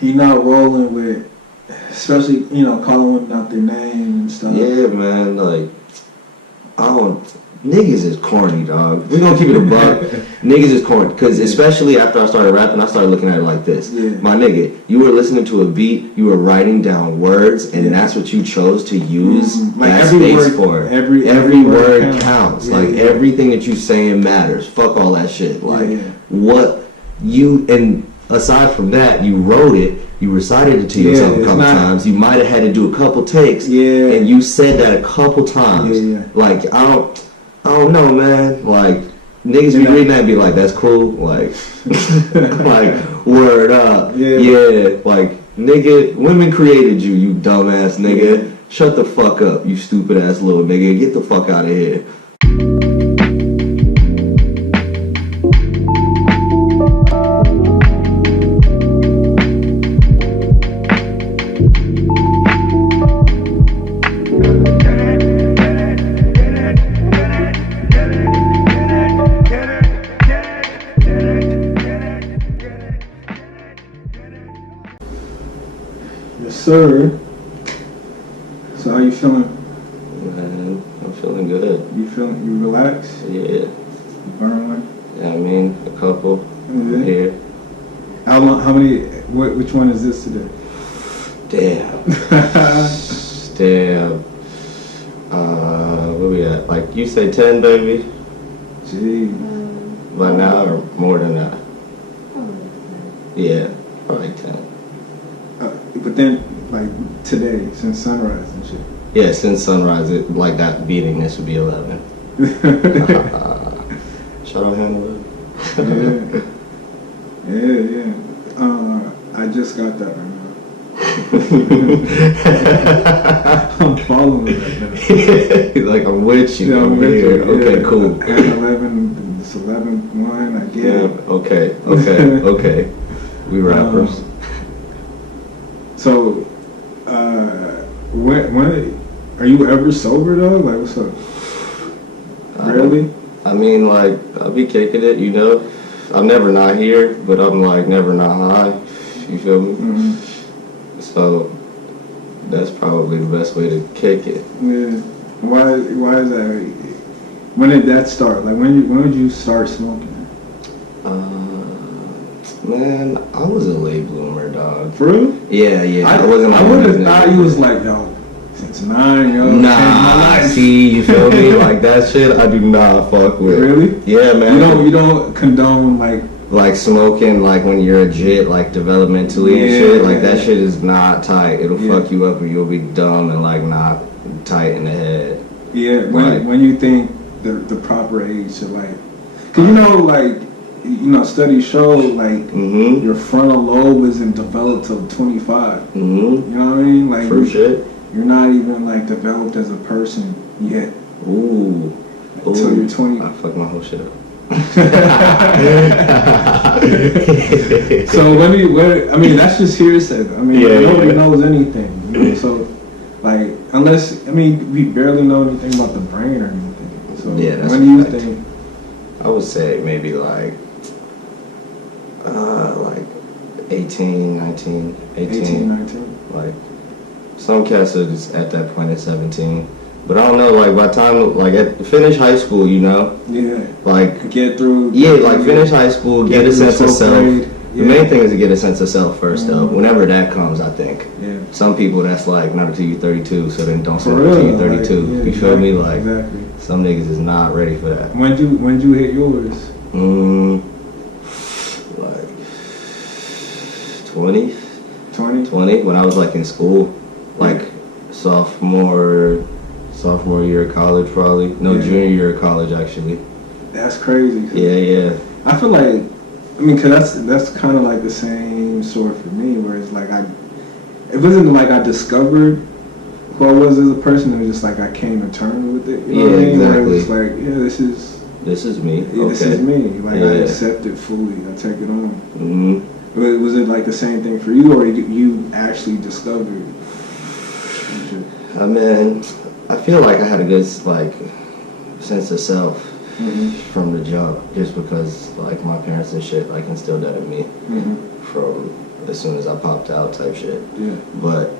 He not rolling with, especially, you know, calling women out their name and stuff. Yeah, man, like, I don't, niggas is corny, dog. We gonna keep it a buck. Niggas is corny, because especially after I started rapping, I started looking at it like this. Yeah. My nigga, you were listening to a beat, you were writing down words, and that's what you chose to use like that every space word, for. Every word counts. Yeah, like, everything that you saying matters. Fuck all that shit. Like, yeah. what you, and aside from that, you wrote it, you recited it to yourself a couple times, you might have had to do a couple takes, and you said that a couple times. Like, I don't know, man. Like, niggas be reading that and be like, that's cool. Like, like, word up. Yeah. Like, nigga, women created you, you dumbass nigga. Shut the fuck up, you stupid ass little nigga. Get the fuck out of here. Sir, so how you feeling? Man, I'm feeling good. You relaxed? Yeah. You burn one? Yeah, I mean, a couple here. How many, which one is this today? Damn. Damn. Where we at? Like, you say 10, baby? Gee. By now or more than that? Yeah, probably 10. But then, like, today, since sunrise and shit. Yeah, since sunrise, like that beating, this would be 11. Shout out Hannah. Yeah. I just got that right now. I'm following right now. He's like, I'm with you. Yeah, I'm with here. you. Okay, Yeah. cool. And 11, this 11-1, I get it. Okay. We rappers. So, when are you ever sober though? Like, what's up? Really? I mean, like, I'll be kicking it, you know. I'm never not here, but I'm like never not high. You feel me? Mm-hmm. So that's probably the best way to kick it. Yeah. Why is that? When did that start? Like, when did you start smoking? Man, I was a late bloomer, dog. For real? Yeah. I would have thought you was like, yo, since 9, yo. Nah, see, you feel me? Like, that shit I do not fuck with. Really? Yeah, man. You don't condone like smoking, like when you're a jit, like developmentally and shit. Like, that shit is not tight. It'll fuck you up and you'll be dumb and like not tight in the head. Yeah, when you think the proper age to like, cause studies show like your frontal lobe isn't developed till 25. You know what I mean? Like, you're not even like developed as a person yet. Ooh. Until you're 20. I fucked my whole shit up. So I mean, that's just hearsay. I mean, nobody knows anything. You know? So, like, we barely know anything about the brain or anything. So, that's when do you think? I would say maybe like 18, 19. 18, 19. Like, some cats are just at that point at 17. But I don't know, like, by the time, like, finish high school, you know? Yeah. Like, get through. Finish high school, get a sense of self. Grade. The main thing is to get a sense of self first, though. Whenever that comes, I think. Yeah. Some people, that's like, not until you're 32, so then don't smoke until you're 32. Like, you feel me? Like, exactly. Some niggas is not ready for that. When you hit yours? Like 20? 20, when I was like in school, like sophomore year of college probably. No, junior year of college actually. That's crazy. Yeah. I feel like, cause that's kind of like the same sort for me, where it's like it wasn't like I discovered who I was as a person, it was just like I came to terms with it. You know what I mean? Exactly. Where it's like, this is me. Okay. This is me. Like, I accept it fully. I take it on. Was it like the same thing for you, or you actually discovered? I mean, I feel like I had a good sense of self from the jump, just because like my parents and shit like instilled that in me from as soon as I popped out type shit. Yeah. But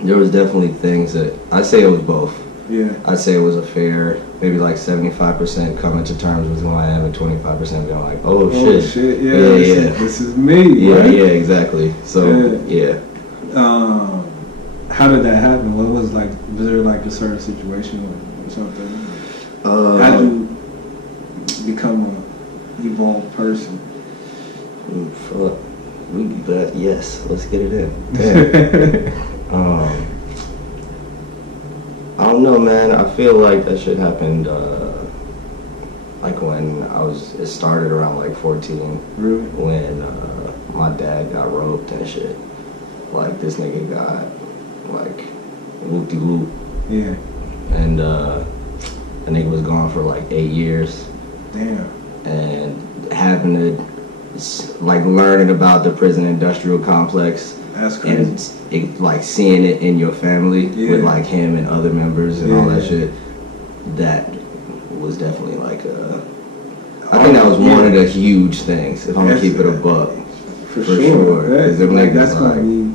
there was definitely things that I'd say it was both. Yeah. I'd say it was a fair, maybe like 75% coming to terms with who I am and 25% being like, oh shit. Yeah, this is me. Yeah, right? yeah, exactly. So yeah. How did that happen? What was like? Was there like a certain situation or something? How did you become a evolved person? Fuck. Yes, let's get it in. I don't know, man. I feel like that shit happened like when it started around like 14. Really? When my dad got roped and shit. Like this nigga got like whoop-de-whoop. Yeah. And the nigga was gone for like 8 years. Damn. And having to like learning about the prison industrial complex. That's crazy. And like seeing it in your family with like him and other members and all that shit. That was definitely like I think that was one of the huge things. If I'm gonna keep it a buck, for sure. That's gonna be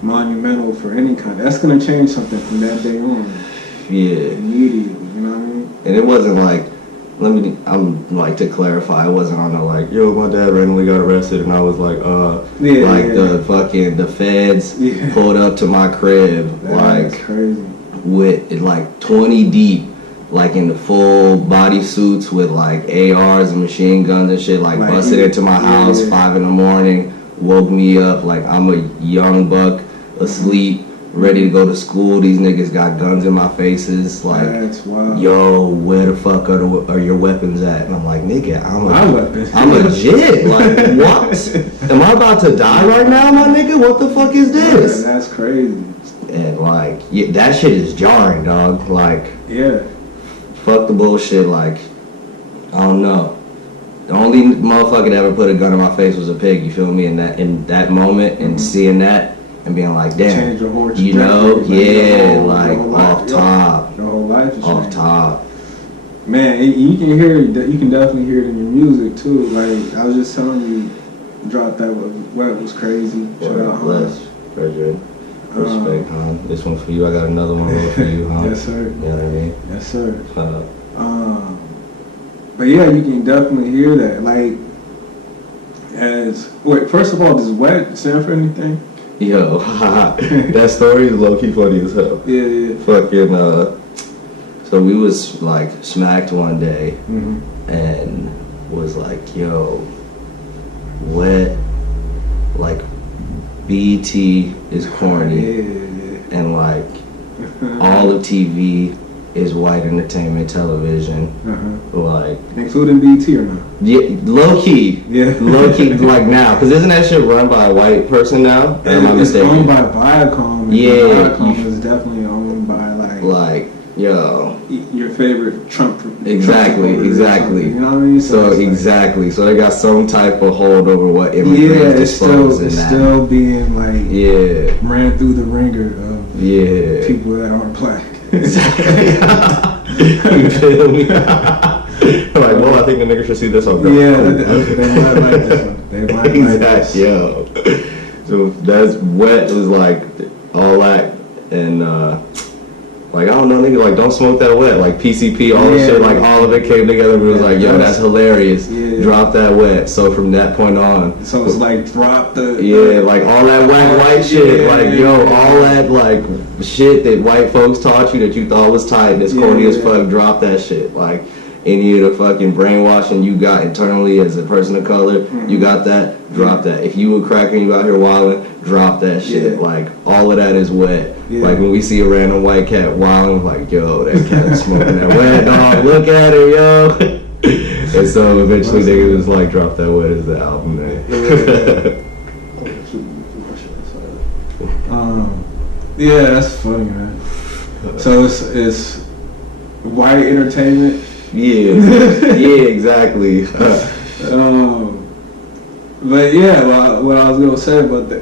monumental for any kind. That's gonna change something from that day on. Yeah. Immediately, you know what I mean? And it wasn't like. I'm like to clarify, I wasn't on the like, yo, my dad randomly got arrested and I was like, the feds pulled up to my crib, that's crazy. With like 20 deep, like in the full body suits with like ARs and machine guns and shit, like busted into my house 5 a.m, woke me up like I'm a young buck asleep. Ready to go to school. These niggas got guns in my faces. Like, that's wild. Yo, where the fuck are your weapons at? And I'm like, nigga, I'm a legit. Like, what? Am I about to die right now, my nigga? What the fuck is this? Yeah, that's crazy. And like, that shit is jarring, dog. Like, fuck the bullshit. Like, I don't know. The only motherfucker that ever put a gun in my face was a pig. You feel me? In that moment and seeing that. And being like, damn, you know, like off top. Your whole life is off top. Man, you can definitely hear it in your music too. Like I was just telling you, drop that what was crazy. Shout out, bless, Frederick. Respect, hon. This one for you. I got another one for you, huh? Yes, sir. You know what I mean? Yes, sir. But yeah, you can definitely hear that. Like, first of all, does wet stand for anything? Yo, that story is low-key funny as hell. Yeah. Fucking, so we was like smacked one day and was like, yo, wet, like BT is corny and like all of TV is white entertainment television. Like, including BT or not? Yeah, low key. Like now, because isn't that shit run by a white person now? It's owned by Viacom. Viacom is definitely owned by like yo, your favorite Trump. Exactly. You know what I mean? So exactly. So they got some type of hold over what immigrants disclose in that. It's still being like ran through the ringer of people that aren't black. Exactly. You feel me? Like, well, I think the nigga should see this on camera. Yeah, they might like this one. They might like this. Yo. So that's wet was like all that and like I don't know, nigga, like don't smoke that wet, like PCP, all the shit, like all of it came together. We was like, yo, that's hilarious. Drop that wet. So from that point on, so it's like drop the like all that white shit, like yo, all that like shit that white folks taught you that you thought was tight, that's corny as fuck. Drop that shit. Like any of the fucking brainwashing you got internally as a person of color, you got that. Drop that. If you a cracker and you out here wilding, drop that shit. Like all of that is wet. Like when we see a random white cat wilding, like yo, that cat is smoking that wet, dog. Look at it, yo. And so eventually niggas just like drop that wet as the album name. That's funny, man. So it's white entertainment. Yeah, exactly. But what I was gonna say about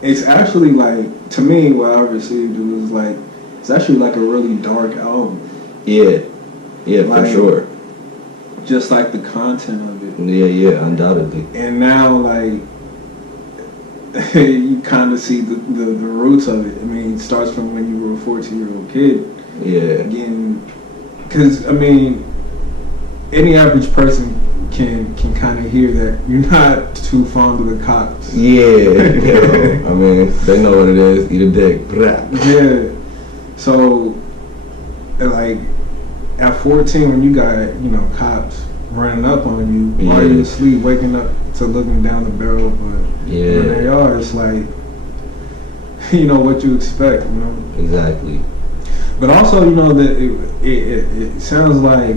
it's actually like, to me, what I received, it was like, it's actually like a really dark album. Yeah, like, for sure. Just like the content of it. Yeah, undoubtedly. And now, like, you kind of see the roots of it. I mean, it starts from when you were a 14-year-old kid. Yeah. Again, because I mean, any average person can kind of hear that you're not too fond of the cops. Yeah. I mean, they know what it is. Eat a dick. Yeah. So, like, at 14, when you got, cops running up on you while you're asleep, waking up to looking down the barrel, but when they are, it's like, what you expect, Exactly. But also, that it sounds like,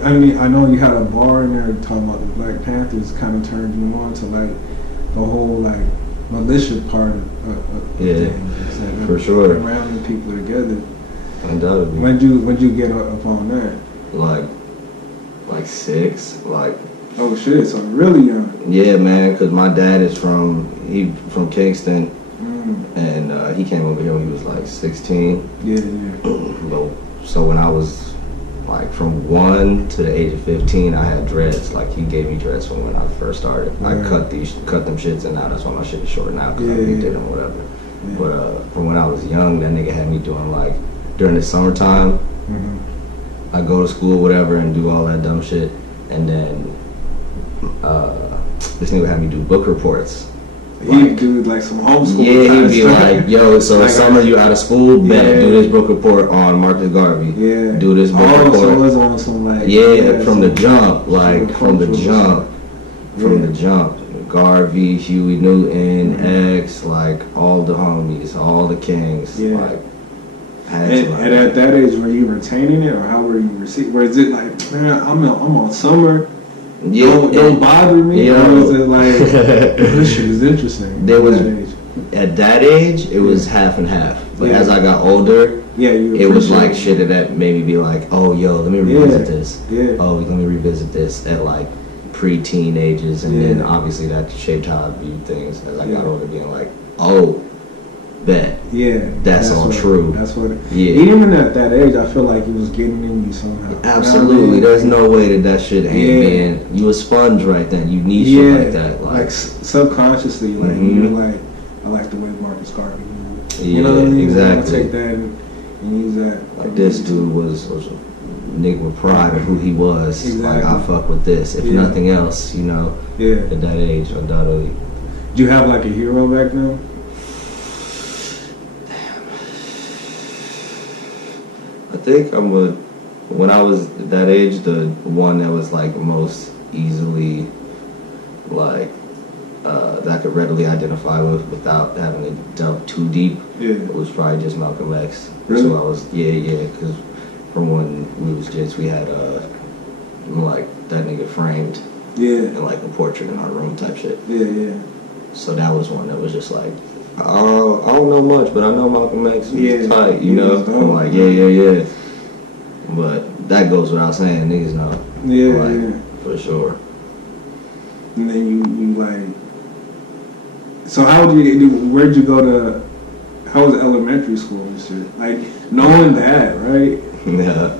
I mean, I know you had a bar in there talking about the Black Panthers kind of turned you on to, like, the whole, like, militia part of things. Like, for sure. Rounding people together. Undoubtedly. When'd you get up on that? Like 6, like. Oh shit! So really young. Yeah, man. Cause my dad is from Kingston, and he came over here when he was like 16. Yeah. So when I was like from 1 to the age of 15, I had dreads. Like he gave me dreads from when I first started. I cut them shits, and now that's why my shit is short now because I did them or whatever. Yeah. But from when I was young, that nigga had me doing like during the summertime. I go to school, whatever, and do all that dumb shit, and then this nigga had me do book reports. He'd do like some homeschool. Yeah, he'd be like, "Yo, so like summer you out of school? Bet do this book report on Marcus Garvey. Yeah, do this book report. So it was on some like from the jump, like from the jump, Garvey, Huey Newton, X, like all the homies, all the kings, like." And at that age, were you retaining it, or how were you receiving? Or is it like, man, I'm on summer, don't bother me? Or was it like, this shit is interesting? There was at that age, it was half and half. But as I got older, it was like shit that made me be like, oh, yo, let me revisit this. Oh, let me revisit this at like pre-teen ages, and then obviously that shaped how I viewed things as I got older, being like, oh. Bet. Yeah, that's all true. That's what. Even at that age, I feel like it was getting in you somehow. Absolutely. There's no way that shit ain't being. You a sponge right then. You need shit like that. Like subconsciously, like you're like, I like the way Marcus Garvey moved. You know what I mean? Exactly. I take that and use that. Like this dude was a nigga with pride of who he was. Exactly. Like I fuck with this. If nothing else, at that age, undoubtedly. Do you have like a hero back then? I think when I was that age, the one that was like most easily like that I could readily identify with without having to delve too deep was probably just Malcolm X. Really? So I was because from when we was kids, we had like that nigga framed and like a portrait in our room type shit. So that was one that was just like, I don't know much, but I know Malcolm X was tight, I'm like, yeah. But that goes without saying, niggas know. For sure. And then you like, so where'd you go to, how was elementary school and shit? Like, knowing that, right? Yeah.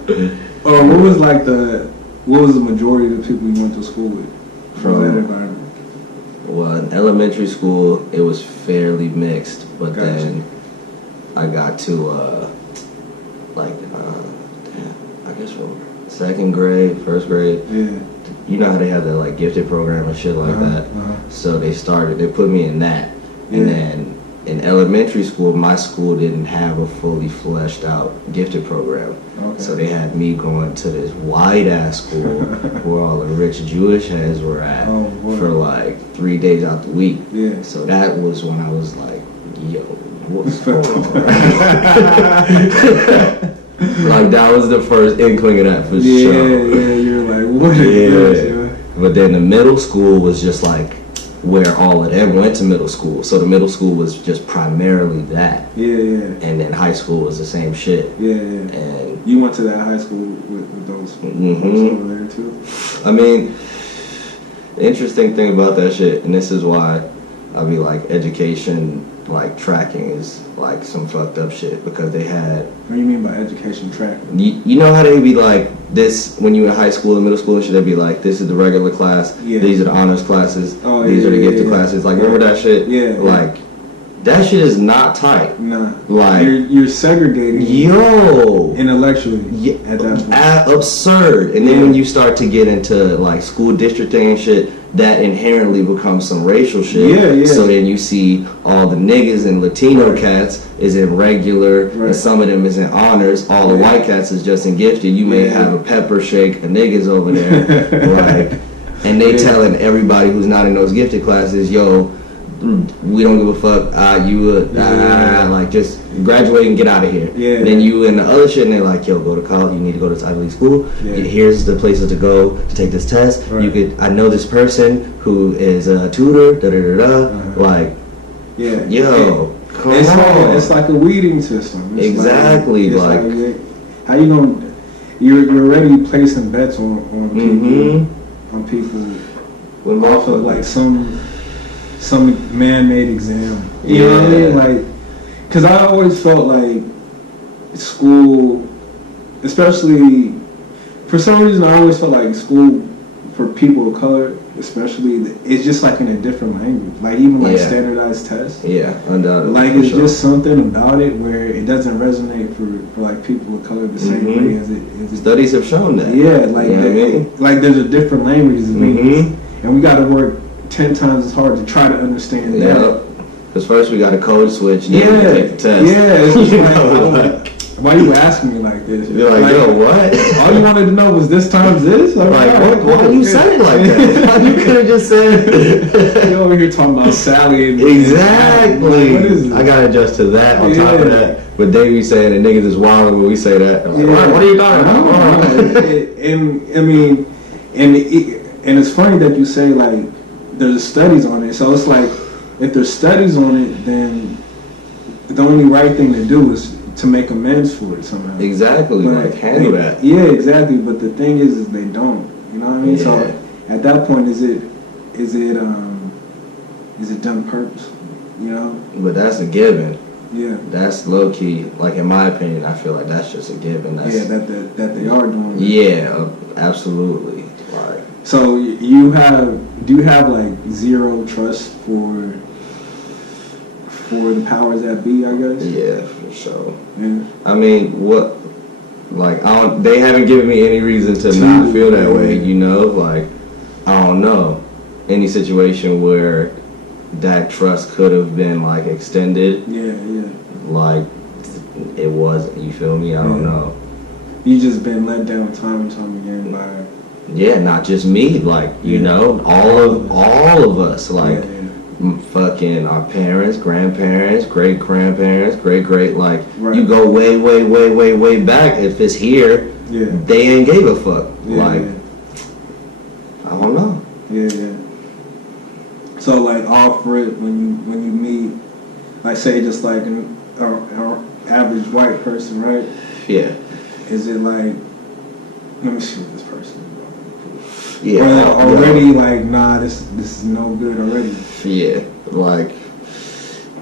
Or what was the majority of the people you went to school with from that environment? Well, in elementary school, it was fairly mixed, but then I got to, I guess from second grade, first grade, you know how they have that, like, gifted program and shit like that? So they put me in that. And then in elementary school, my school didn't have a fully fleshed out gifted program. So they had me going to this white-ass school where all the rich Jewish heads were at for like 3 days out the week. So that was when I was like, yo, what's going on? Like that was the first inkling of that for sure. You're like, what is this? But then the middle school was just like where all of them went to middle school. So the middle school was just primarily that. And then high school was the same shit. And you went to that high school with those folks over there too? I mean, the interesting thing about that shit, and this is why I be like, education like tracking is like some fucked up shit because they had. What do you mean by education tracking? You know how they be like this when you were in high school and middle school and shit. They'd be like, this is the regular class. Yeah. These are the honors classes. Oh, these are the gifted classes. Like remember that shit? Yeah. Like that shit is not tight. Nah. Like you're segregating. Intellectually. At that point. Absurd. And then when you start to get into like school districting and shit, that inherently becomes some racial shit. So then you see all the niggas and Latino cats is in regular, and some of them is in honors. All the white cats is just in gifted. You may have a pepper shake of niggas over there, like, and they telling everybody who's not in those gifted classes, yo, we don't give a fuck. Like just graduate and get out of here. Then you and the other shit, and they're like, yo, go to college. You need to go to Ivy League school. Here's the places to go to take this test. You could. I know this person who is a tutor. Like, yo, come on. It's like a weeding system. It's exactly. Like how you gonna? You're already placing bets on people off of like some man-made exam. You know what I mean? Like, because I always felt like school, especially for some reason, I always felt like school for people of color, especially, it's just like in a different language. Like even like standardized tests. Yeah, undoubtedly. Like it's just something about it where it doesn't resonate for like people of color the same way as it. Studies have shown that. Yeah, like like there's a different language, and we got to work 10 times as hard to try to understand that. Because first we got a code switch, and then we take the test. It's just like, why you asking me like this? You're like, yo, what? All you wanted to know was this times this? Like, why you say it like that? You could have just said... You over here talking about Sally and... Exactly. What is this? I got to adjust to that on top of that. But they be saying that niggas is wild when we say that. Like, what are you talking about? And it's funny that you say, like, there's studies on it. So it's like, if there's studies on it, then the only right thing to do is to make amends for it somehow. Exactly, but like handle that. Yeah, exactly. But the thing is they don't. You know what I mean? So at that point, is it done purpose? You know? But that's a given. Yeah. That's low key. Like in my opinion, I feel like that's just a given. That's, that they are doing it. Yeah, absolutely. Like. So do you have like zero trust for the powers that be, I guess? Yeah, for sure. Yeah. I mean, they haven't given me any reason to not feel that way, you know? Like, I don't know. Any situation where that trust could have been, like, extended. Yeah. Like, it wasn't, you feel me? I don't know. You just been let down time and time again by... Yeah, not just me, like, you know, all of us, like... Fucking our parents, grandparents, great-grandparents, great, like, you go way back. If it's here, they ain't gave a fuck. I don't know. Yeah. So, like, offer it when you meet, like, say, just like an average white person, right? Yeah. Is it like, let me see what this person is. Yeah. Already, like, nah, this is no good already. Yeah, like,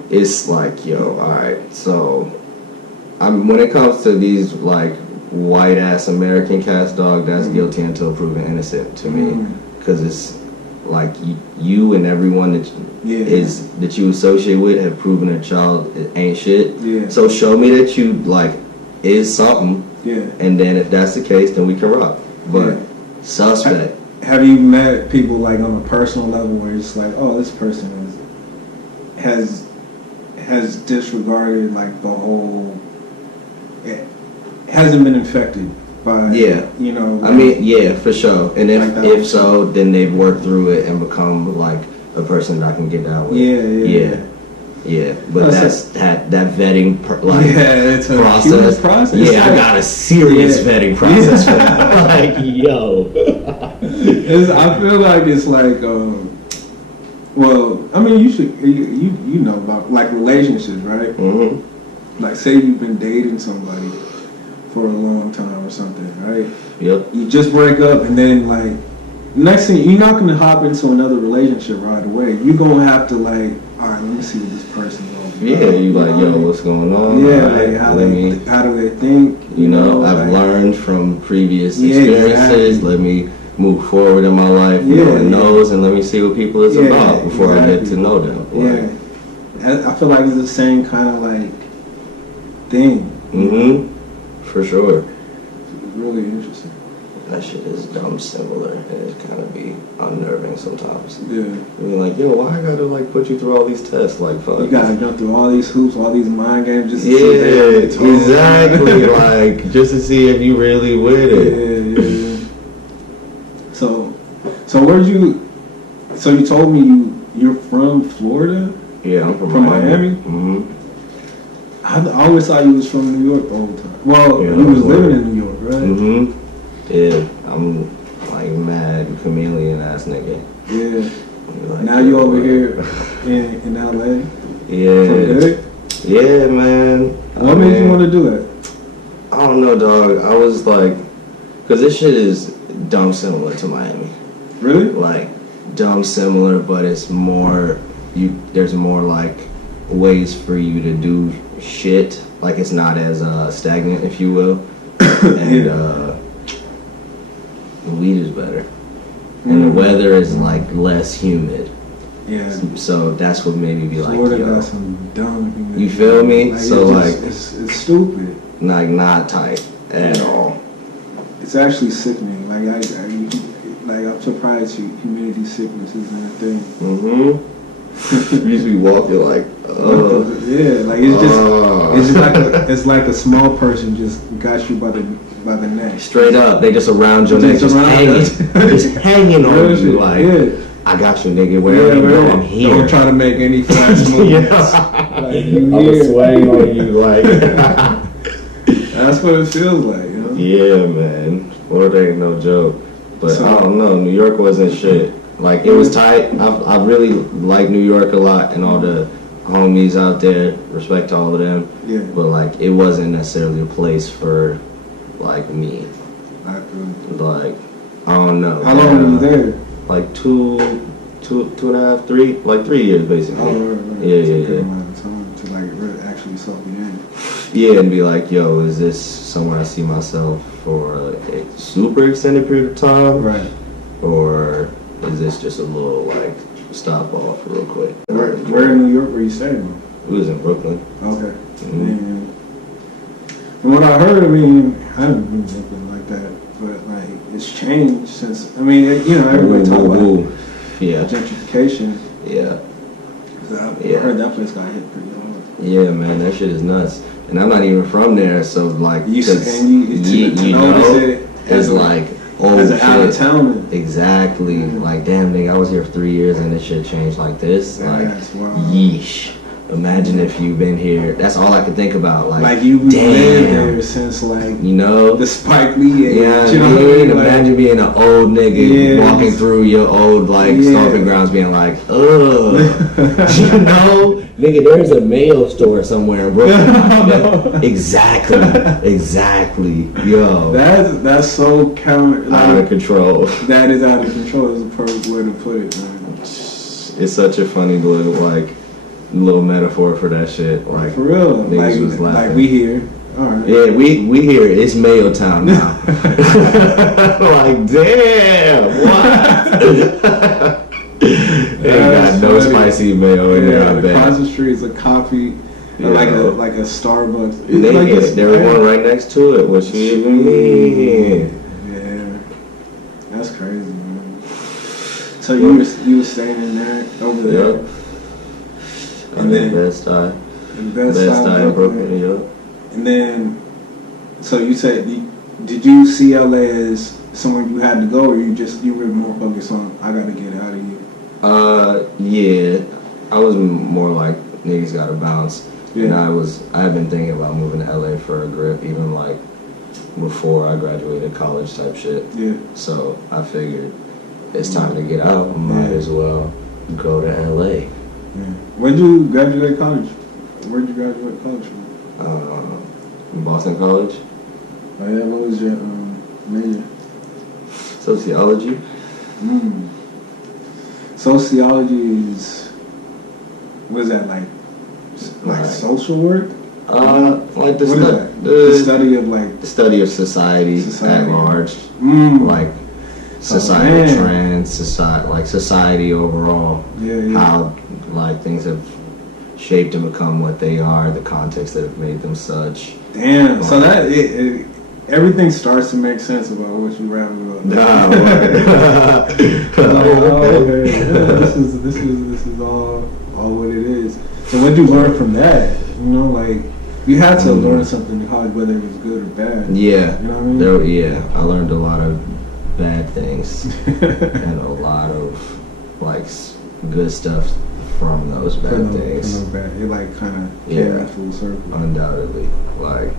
it's like, yo, alright, so, when it comes to these, like, white-ass American cats, dog, that's guilty until proven innocent to me. Because it's, like, you and everyone that you associate with have proven a child ain't shit. Yeah. So show me that you, like, is something. Yeah. And then if that's the case, then we can rock. But suspect. Have you met people like on a personal level where it's like, oh, this person has disregarded like the whole, it hasn't been infected by, you know. Like, I mean, yeah, for sure. And if so, then they've worked through it and become like a person that I can get down with. Yeah. But that's that vetting it's a process. It's I got a serious vetting process for that. Like, yo. I feel like it's like, well, I mean, you know about like relationships, right? Mm-hmm. Like, say you've been dating somebody for a long time or something, right? Yep. You just break up and then like next thing, you're not going to hop into another relationship right away. You're going to have to, like, all right, let me see what this person's all about. Yeah, you like, yo, what's going on? Yeah, right, like, how do they think? You know, I've learned from previous experiences. Exactly. Let me move forward in my life, knowing those, and let me see what people is about before I get to know them. Like, I feel like it's the same kind of, like, thing. Mm-hmm. For sure. It's really interesting. That shit is dumb similar, and it kind of be unnerving sometimes. Yeah. You're like, yo, why I gotta like put you through all these tests? Like, fuck. You gotta jump through all these hoops, all these mind games just to see if they're exactly. Like, just to see if you really with it. Yeah. So where'd you? So you told me you're from Florida? Yeah, I'm from Miami. Mm-hmm. I always thought you was from New York the whole time. Well, you was living in New York, right? Mm-hmm. Yeah, I'm like mad chameleon ass nigga. Yeah. Like, now you over here in LA? Yeah. From good? Yeah, man. What made you want to do that? I don't know, dog. I was like, cause this shit is dumb similar to Miami. Really? Like dumb similar, but it's more there's more like ways for you to do shit. Like it's not as stagnant, if you will. And the weed is better. And the weather is like less humid. Yeah. So that's what made me be Florida like, yo. Got some dumb humidity. You feel me? Like, so like it's stupid. Like not tight at all. It's actually sickening. Like I'm surprised humidity sickness isn't a thing. Mm-hmm. You used to be walking like, yeah, like it's like a small person just got you by the neck. Straight up, they just around your neck, just hanging on you like, I got you, nigga. Wherever you go, I'm here. Don't try to make any fast movements. Like, I'm swaying on you like. That's what it feels like, you know? Yeah, man. Florida ain't no joke. But I don't know. New York wasn't shit. Like it was tight. I really like New York a lot, and all the homies out there. Respect to all of them. Yeah. But like it wasn't necessarily a place for like me. Like I don't know. How long were you there? Like two and a half, 3, like 3 years basically. Oh, right. Yeah. Amount of time to like really actually soak it in. Yeah, and be like, yo, is this somewhere I see myself for a super extended period of time? Right. Or is this just a little like stop off real quick? Where in New York were you staying? It was in Brooklyn. Okay. Mm-hmm. From what I heard, I mean, I haven't been in Brooklyn like that, but like it's changed since. I mean, everybody talk about gentrification. Yeah. I heard that place got hit pretty hard. Yeah, man, that shit is nuts. And I'm not even from there, so like, you know, it's like old as an out of towner. Exactly. Mm-hmm. Like, damn, nigga, I was here for 3 years and this shit changed like this. Like, yeesh. Imagine if you've been here. That's all I could think about. Like you've lived there since the Spike Lee age. Yeah, you know what I mean? Imagine being an old nigga walking through your old stomping grounds, being like, ugh. You know, nigga, there's a mail store somewhere in Brooklyn. Exactly. Yo, that's so out of control. That is out of control. Is the perfect way to put it, man. It's such a funny little metaphor for that shit. Like for real, niggas was laughing. Like we here. All right. Yeah, we here. It's Mayo Town now. Like damn, what? They got no spicy mayo in there. I bet. Across the street is a coffee, like a Starbucks. There was one right next to it. What you even mean? Yeah, that's crazy, man. So you were staying in there over there. Yep. And then Best Eye in Brooklyn, yeah. And then, so you said, did you see LA as somewhere you had to go, or you were more focused on I gotta get out of here? Yeah, I was more like niggas gotta bounce. Yeah. And I had been thinking about moving to LA for a grip, even like before I graduated college type shit. Yeah. So I figured it's time to get out. I might as well go to LA. Yeah. When did you graduate college? Where did you graduate college from? Boston College. Oh yeah, what was your major? Sociology. Sociology is, what is that, like social work? Like the study of like the study of society at large, like societal trends, society overall, how like things have shaped and become what they are, the context that have made them such. Damn. So that everything starts to make sense about what you rapping about. This is all what it is. So what did you learn from that? You know, like you had to learn something in college, whether it was good or bad. Yeah. You know what I mean? I learned a lot of bad things and a lot of like good stuff from those bad things. It like kind of came full circle. Undoubtedly, like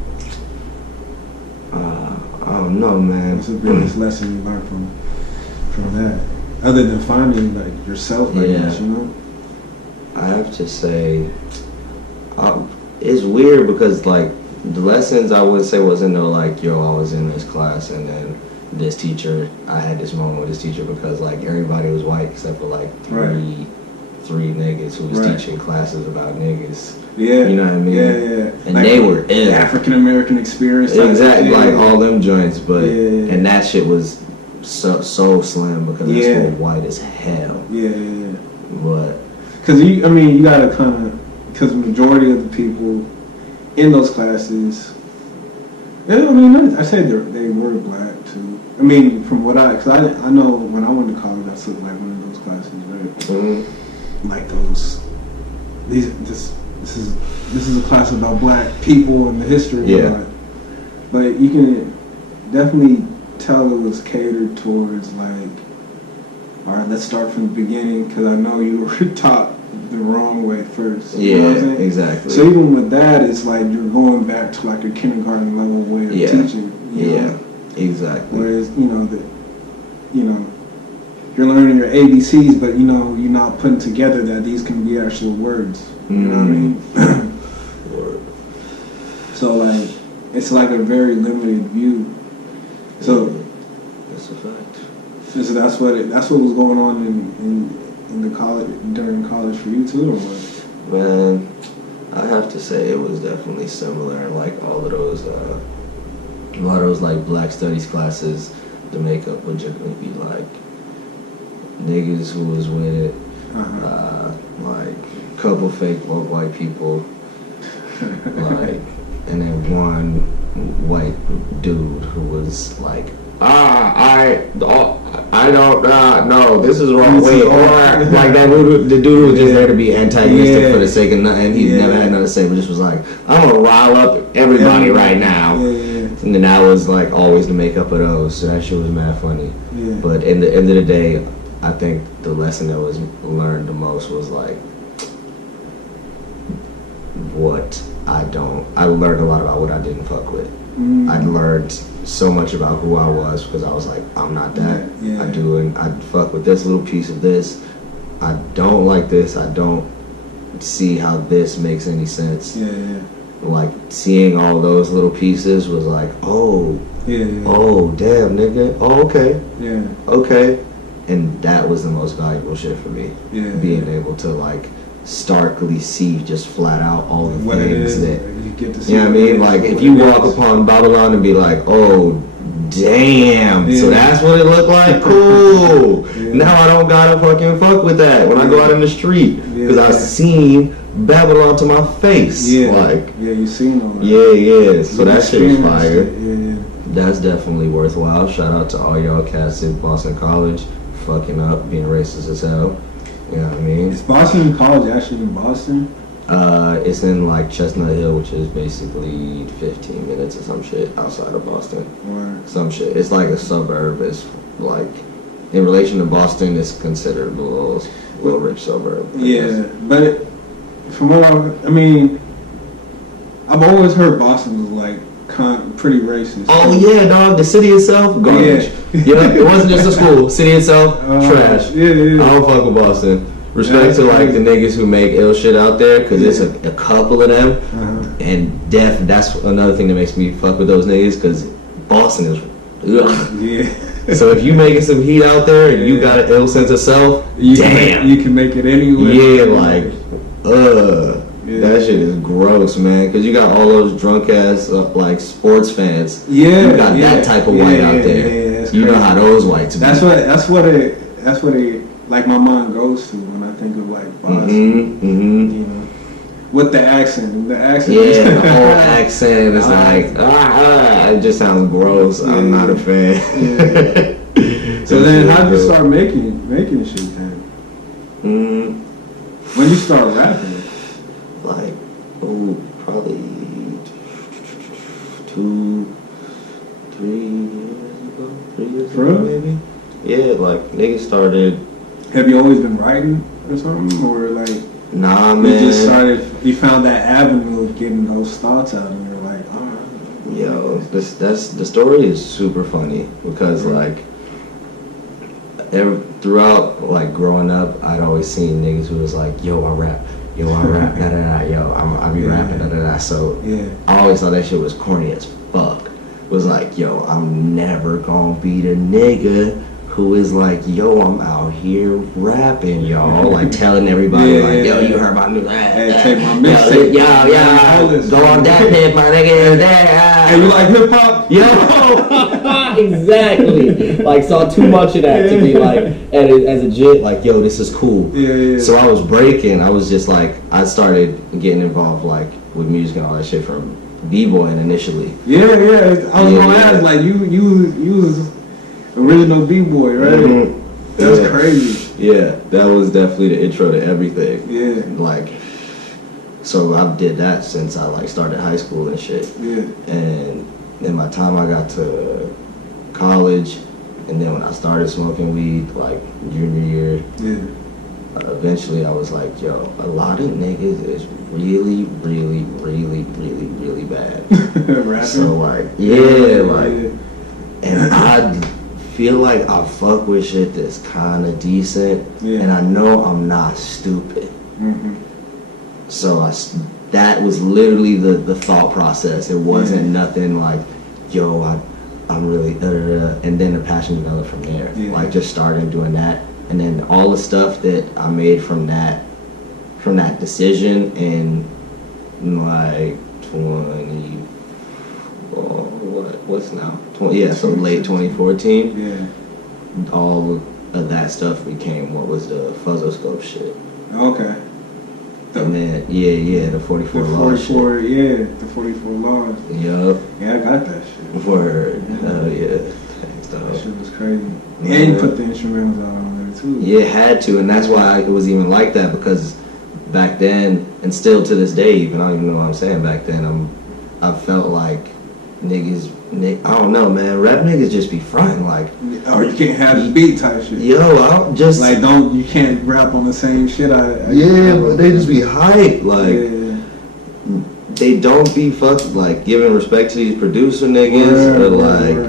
I don't know, man. What's the biggest lesson you learned from that, other than finding like yourself? I guess, you know. I have to say, it's weird because like the lessons I would say wasn't no like, yo, I was in this class and then this teacher, I had this moment with this teacher because like everybody was white except for like three niggas who was teaching classes about niggas. Yeah. You know what I mean? Yeah. And like they were in African American experience. Exactly, like all them joints, but and that shit was so slim because that school white as hell. Yeah. But because you gotta kind of, because the majority of the people in those classes, I said they were black too. I mean, from what because I know when I went to college, I took like one of those classes, right? Like this is a class about black people and the history of it. But you can definitely tell it was catered towards like, all right, let's start from the beginning because I know you were taught the wrong way first. You know what I'm saying? Exactly. So even with that, it's like you're going back to like a kindergarten level way of teaching. You know? Exactly. Whereas you're learning your ABCs, but you're not putting together that these can be actual words. You know what I mean? So like it's like a very limited view. So that's a fact. So that's what was going on in the college during college for you too, or what? Man, I have to say it was definitely similar. Like all of those, a lot of those like black studies classes, the makeup would generally be like niggas who was with it, like a couple fake white people, like, and then one white dude who was like, I don't know, this is wrong. Wait, or like that dude, the dude was just there to be antagonistic for the sake of nothing. He never had nothing to say, but just was like, I'm gonna rile up everybody right now. And then that was like always the makeup of those. So that shit was mad funny. But in the end of the day, I think the lesson that was learned the most was like I learned a lot about what I didn't fuck with. I learned so much about who I was because I was like, I'm not that. I fuck with this little piece of this. I don't like this. I don't see how this makes any sense. Like seeing all those little pieces was like, oh damn, nigga. Oh, okay. Okay. And that was the most valuable shit for me. Being able to like starkly see just flat out all the what things that you get to see. You know what I mean? Like if you walk upon Babylon and be like, oh damn, so that's what it looked like? Cool. Now I don't gotta fucking fuck with that when I go out in the street. Because I've seen Babylon to my face. Like you seen all that. So that shit was fire. That's definitely worthwhile. Shout out to all y'all cats at Boston College fucking up, being racist as hell. You know what I mean? Is Boston College actually in Boston? It's in like Chestnut Hill, which is basically 15 minutes or some shit outside of Boston. Some shit. It's like a suburb. It's like in relation to Boston, it's considered a little rich suburb. But from what I've always heard Boston was like pretty racist. Oh yeah, dog. The city itself, garbage. It wasn't just a school. City itself, trash. I don't fuck with Boston. Respect to like the niggas who make ill shit out there, because it's a couple of them, and that's another thing that makes me fuck with those niggas, because Boston is, So if you making some heat out there and you got an ill sense of self, you can make it anywhere. Yeah, like, that shit is gross, man. Because you got all those drunk ass like sports fans. Yeah, you got that type of white out there. Yeah, you know how those whites be. That's what it like my mind goes to when I think of like Boston. You know, with the accent. Yeah, the whole accent is like it just sounds gross. Yeah, I'm not a fan. Yeah. So then, how did you start making shit then? When you start rapping? Like, probably 3 years ago, maybe. Yeah, like niggas started. Have you always been writing or something, or like? Nah, man. You just started. You found that avenue of getting those thoughts out, and you're like, all right. Yo, the story is super funny because like throughout like growing up, I'd always seen niggas who was like, yo, I rap, da da da, yo, I be rapping, da da da. So I always thought that shit was corny as fuck. It was like, yo, I'm never gonna be the nigga who is like, yo, I'm out here rapping, y'all, like telling everybody, like, yo, you heard my new, take my mixtape, go on that hip, my nigga, and you like hip hop, yo, exactly, like saw too much of that to be like, as a jit, like, yo, this is cool. So I was breaking, I was just like, I started getting involved like with music and all that shit from b-boying initially. I was gonna ask, like, you was original b-boy, right? That's crazy. Yeah, that was definitely the intro to everything. Like, so I did that since I like started high school and shit. And then by the time I got to college, and then when I started smoking weed, like junior year, eventually I was like, yo, a lot of niggas is really, really, really, really, really bad. So like, and I feel like I fuck with shit that's kind of decent, and I know I'm not stupid. So that was literally the thought process. It wasn't nothing like, yo, I'm really and then the passion developed from there. Like just started doing that, and then all the stuff that I made from that decision in like 20. What's now? So late 2014. All of that stuff became what was the fuzzoscope shit. Okay. And then the 44 laws shit. The 44 laws. Yup. Yeah, I got that shit. Word. Thanks, dog. That shit was crazy. And you put the instrumentals out on there too. Yeah, had to, and that's why it was even like that, because back then, and still to this day, even I don't even know what I'm saying back then, I felt like niggas, I don't know, man, rap niggas just be fronting like, or you can't have the beat type shit. Yo, I don't just like you can't rap on the same shit. But they just be hype, like they don't be like giving respect to these producer niggas, or like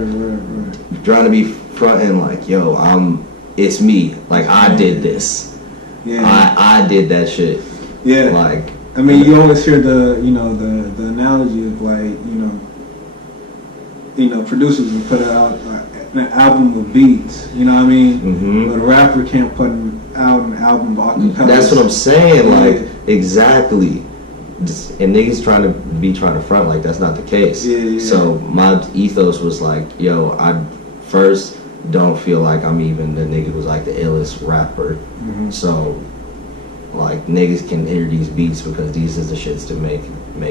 trying to be fronting like, yo, it's me, like I did this, I did that shit, like. I mean, you always hear the analogy of like, producers will put out an album of beats, you know what I mean? But a rapper can't put out an album of acapella. That's what I'm saying, like, exactly. And niggas trying to front like that's not the case. So my ethos was like, yo, I first don't feel like I'm even the nigga who's like the illest rapper. So like niggas can hear these beats because these is the shits to make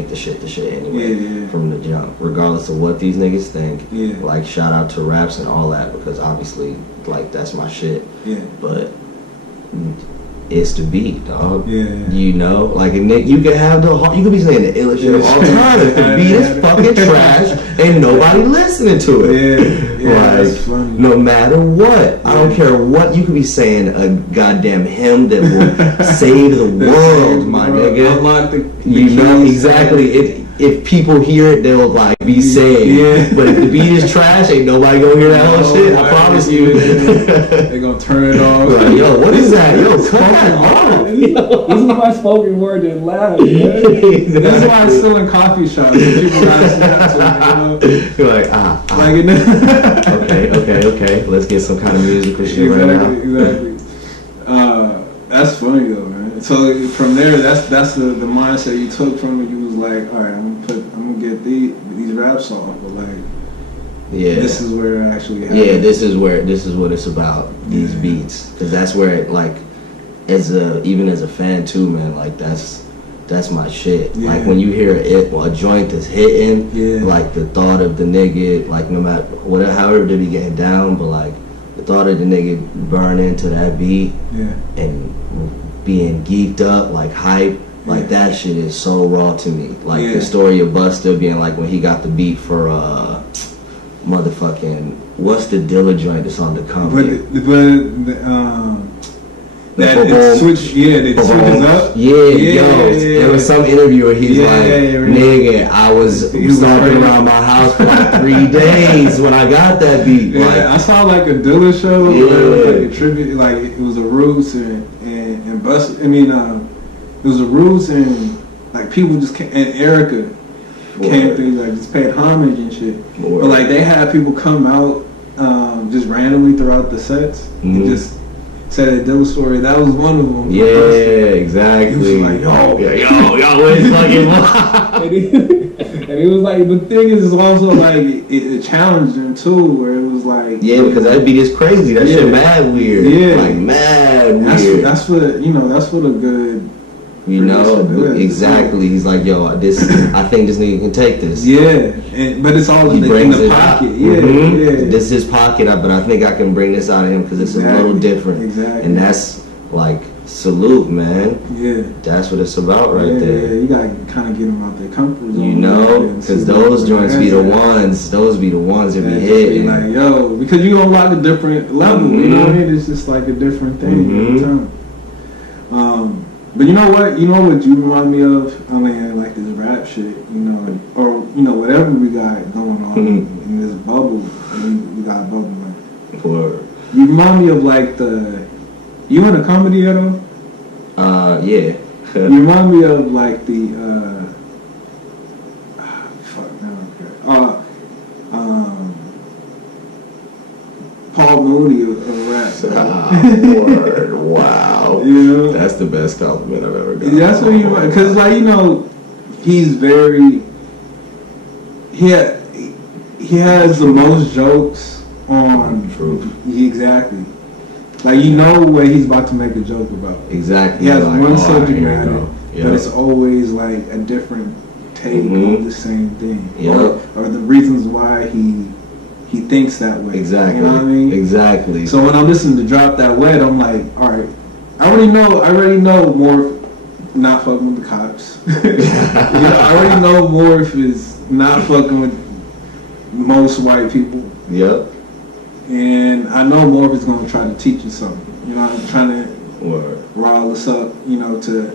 the shit anyway, from the jump, regardless of what these niggas think. Like shout out to raps and all that, because obviously like that's my shit. But it's the beat, dog. You know, like you can have you could be saying the illest shit of all time if the beat is fucking trash and nobody listening to it. Like no matter what, I don't care what you could be saying, a goddamn hymn that will save the world, my nigga. You know exactly. If people hear it, they'll like be saved. But if the beat is trash, ain't nobody gonna hear that whole shit. I promise you. They gonna turn it off. Like, yo, what is that? Yo, cut that off. This is my spoken word and loud. This is why I'm still in coffee shops. People gotta snap to it, You're like, Like, okay. Okay. Let's get some kind of musical shit right now. Exactly. That's funny though, man. So from there, that's the mindset you took from it. You was like, all right, I'm gonna get these raps off, but like, yeah, this is where it actually happens. Yeah, this is what it's about. These beats, because that's where it, like, even as a fan too, man. Like that's my shit. Yeah. Like when you hear a joint that's hitting, like the thought of the nigga, like no matter whatever, however they be getting down, but like the thought of the nigga burn into that beat and being geeked up, like hype, like that shit is so raw to me. Like the story of Busta being like when he got the beat for motherfucking what's the Dilla joint that's on the cover? They switches up. There was some interview where he's like, nigga, I was stalking around my house for like 3 days when I got that beat. Yeah, like, I saw like a Dilla show where it was like a tribute, like it was a Roots and Bus. I mean, it was a Roots and like people just came, and Erica came through, like just paid homage and shit. But like they had people come out just randomly throughout the sets and just said a Dilla story. That was one of them. Yeah, exactly. He was like, yo, where's fucking and it was like, the thing is also like it challenged him too, where it was like, because that beat is crazy. That shit mad weird. Yeah, like mad weird. That's what a good. Exactly. He's like, yo, I think this nigga can take this. Yeah, but it's all in the pocket. This is his pocket, but I think I can bring this out of him because it's a little different. Exactly. And that's like, salute, man. Yeah. That's what it's about right there. Yeah, you gotta kind of get them out their comfort zone. You know, because those joints be the ones. Those be the ones that be hitting. Like, yo, because you on a lot of different levels. You know what I mean? It's just like a different thing every time. But you know what? You remind me of? I mean, like this rap shit, or whatever we got going on in this bubble. We got a bubble, man. Word. You remind me of like you in a comedy at all? Yeah. You remind me of like the Paul Mooney of rap. Word. Wow. That's the best compliment I've ever gotten. That's what you, because like he's very. He has the most jokes on. True. Exactly. Like what he's about to make a joke about. Exactly. He has one subject matter, but it's always like a different take on the same thing, or the reasons why he thinks that way. Exactly. You know what I mean? Exactly. So when I'm listening to Drop That Wet, I'm like, all right, I already know more not fucking with the cops. I already know Morph is not fucking with most white people. Yep. And I know Morph is going to try to teach you something. I'm trying to rile us up, to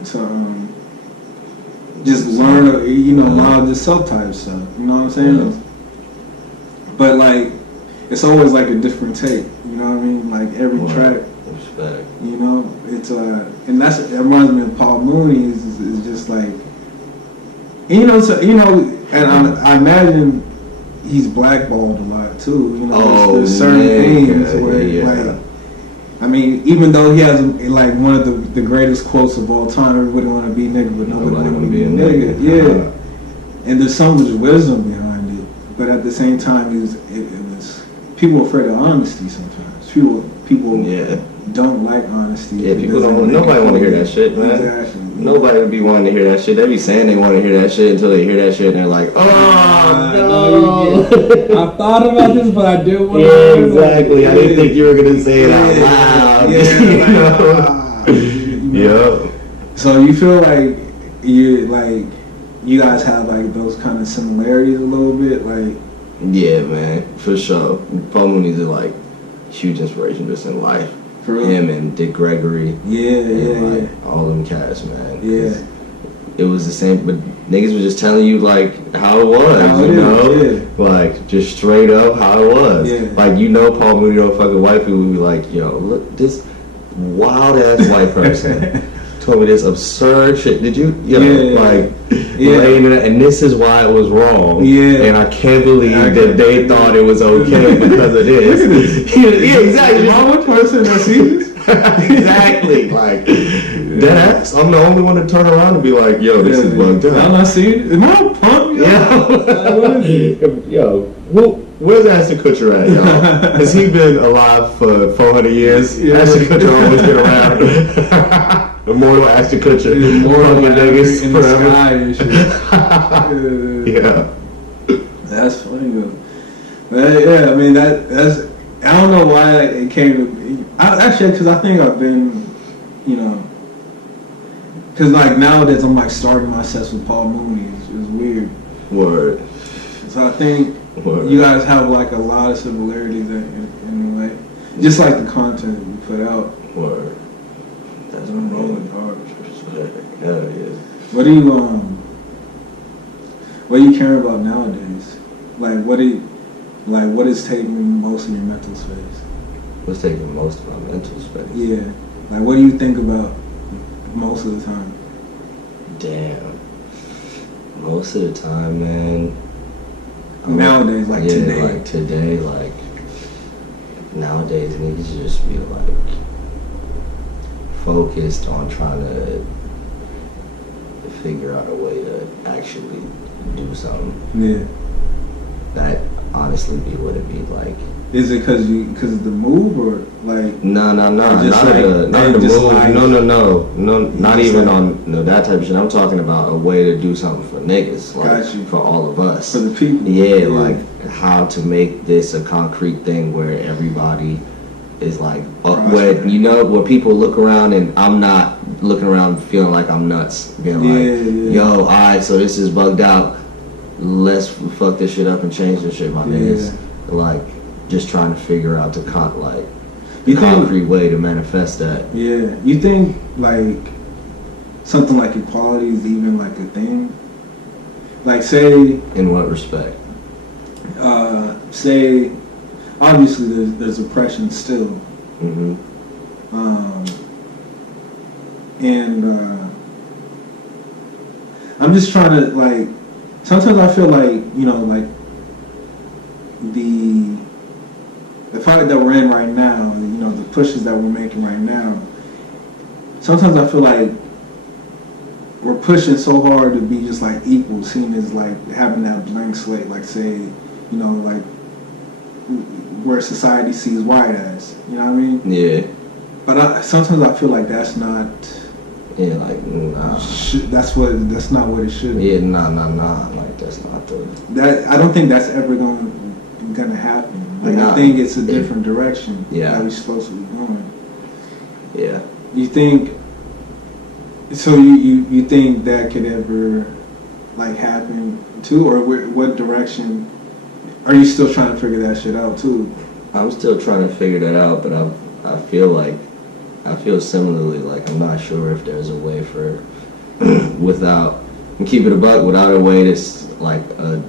just learn, a lot of this self-type stuff. You know what I'm saying? Yeah. But like, it's always like a different take. You know what I mean? Like every track. Respect. It's and it reminds me of Paul Mooney. Is just like, and I imagine he's blackballed a lot too. There's certain things where I mean, even though he has like one of the greatest quotes of all time, everybody want to be nigga, but nobody want to be a nigga. Yeah, and there's so much wisdom behind it, but at the same time, it was people are afraid of honesty sometimes. People don't like honesty. Yeah, people don't. Nobody want to hear that shit, man. Exactly. Nobody would be wanting to hear that shit. They be saying they want to hear that shit until they hear that shit and they're like, oh no. I thought about this, but I didn't want to. Yeah, exactly. I didn't think you were gonna say it out loud. Yeah. So you feel like you guys have like those kind of similarities a little bit, like. Yeah, man, for sure. Paul Mooney's like huge inspiration just in life. For real? Him and Dick Gregory. Yeah. All them cats, man. Yeah. It was the same, but niggas were just telling you like how it was, like just straight up how it was. Yeah. Like Paul Mooney don't fucking white people would be like, yo, look this wild ass white person told me this absurd shit. Did you? Laying it, and this is why it was wrong. Yeah. And I can't believe that they thought it was okay because of this. Yeah, exactly. Am I one person that sees this? Exactly. Like, that ass. I'm the only one to turn around and be like, yo, this is bugged up. I'm not seeing it. Am I a pump? Yo, where's Ashton Kutcher at, y'all? Has he been alive for 400 years? Yeah. Ashton Kutcher always been around. Immortal Ashton Kutcher. Immortal niggas in the sky and shit. Yeah. That's funny though. But yeah, I mean that's. I don't know why it came to me. Because I think I've been, because like nowadays I'm like starting my sets with Paul Mooney. It's weird. Word. So I think you guys have like a lot of similarities in a way. Just like the content you put out. Word. That's rolling hard. Hell yeah. What do you care about nowadays? Like what is taking most of your mental space? What's taking most of my mental space? Yeah. Like what do you think about most of the time? Damn. Most of the time, man. Nowadays, like today. Like today, like nowadays niggas just be like focused on trying to figure out a way to actually do something. Yeah. That honestly be what it be like. Is it because of the move or like? No. Not the move. No. Not even on that type of shit. I'm talking about a way to do something for niggas, like for all of us, for the people. Yeah, like how to make this a concrete thing where everybody is like, where people look around and I'm not looking around feeling like I'm nuts, being like, yo, alright, so this is bugged out. Let's fuck this shit up and change this shit, my niggas. Like, just trying to figure out the concrete way to manifest that. Yeah. You think like something like equality is even like a thing? Like say in what respect? Say obviously there's oppression still. Mm-hmm. I'm just trying to like. Sometimes I feel like like the fight that we're in right now, the pushes that we're making right now. Sometimes I feel like we're pushing so hard to be just like equal, seen as like having that blank slate, like say, like where society sees white as, you know what I mean? Yeah. But sometimes I feel like that's not. Yeah, like nah. That's not what it should be. Yeah, nah. Like that's not that. I don't think that's ever gonna happen. Like I think it's a different direction. Yeah. That we're supposed to be going. Yeah. You think? So you think that could ever like happen too, or what direction? Are you still trying to figure that shit out too? I'm still trying to figure that out, but I feel similarly, like I'm not sure if there's a way for without a way that's like a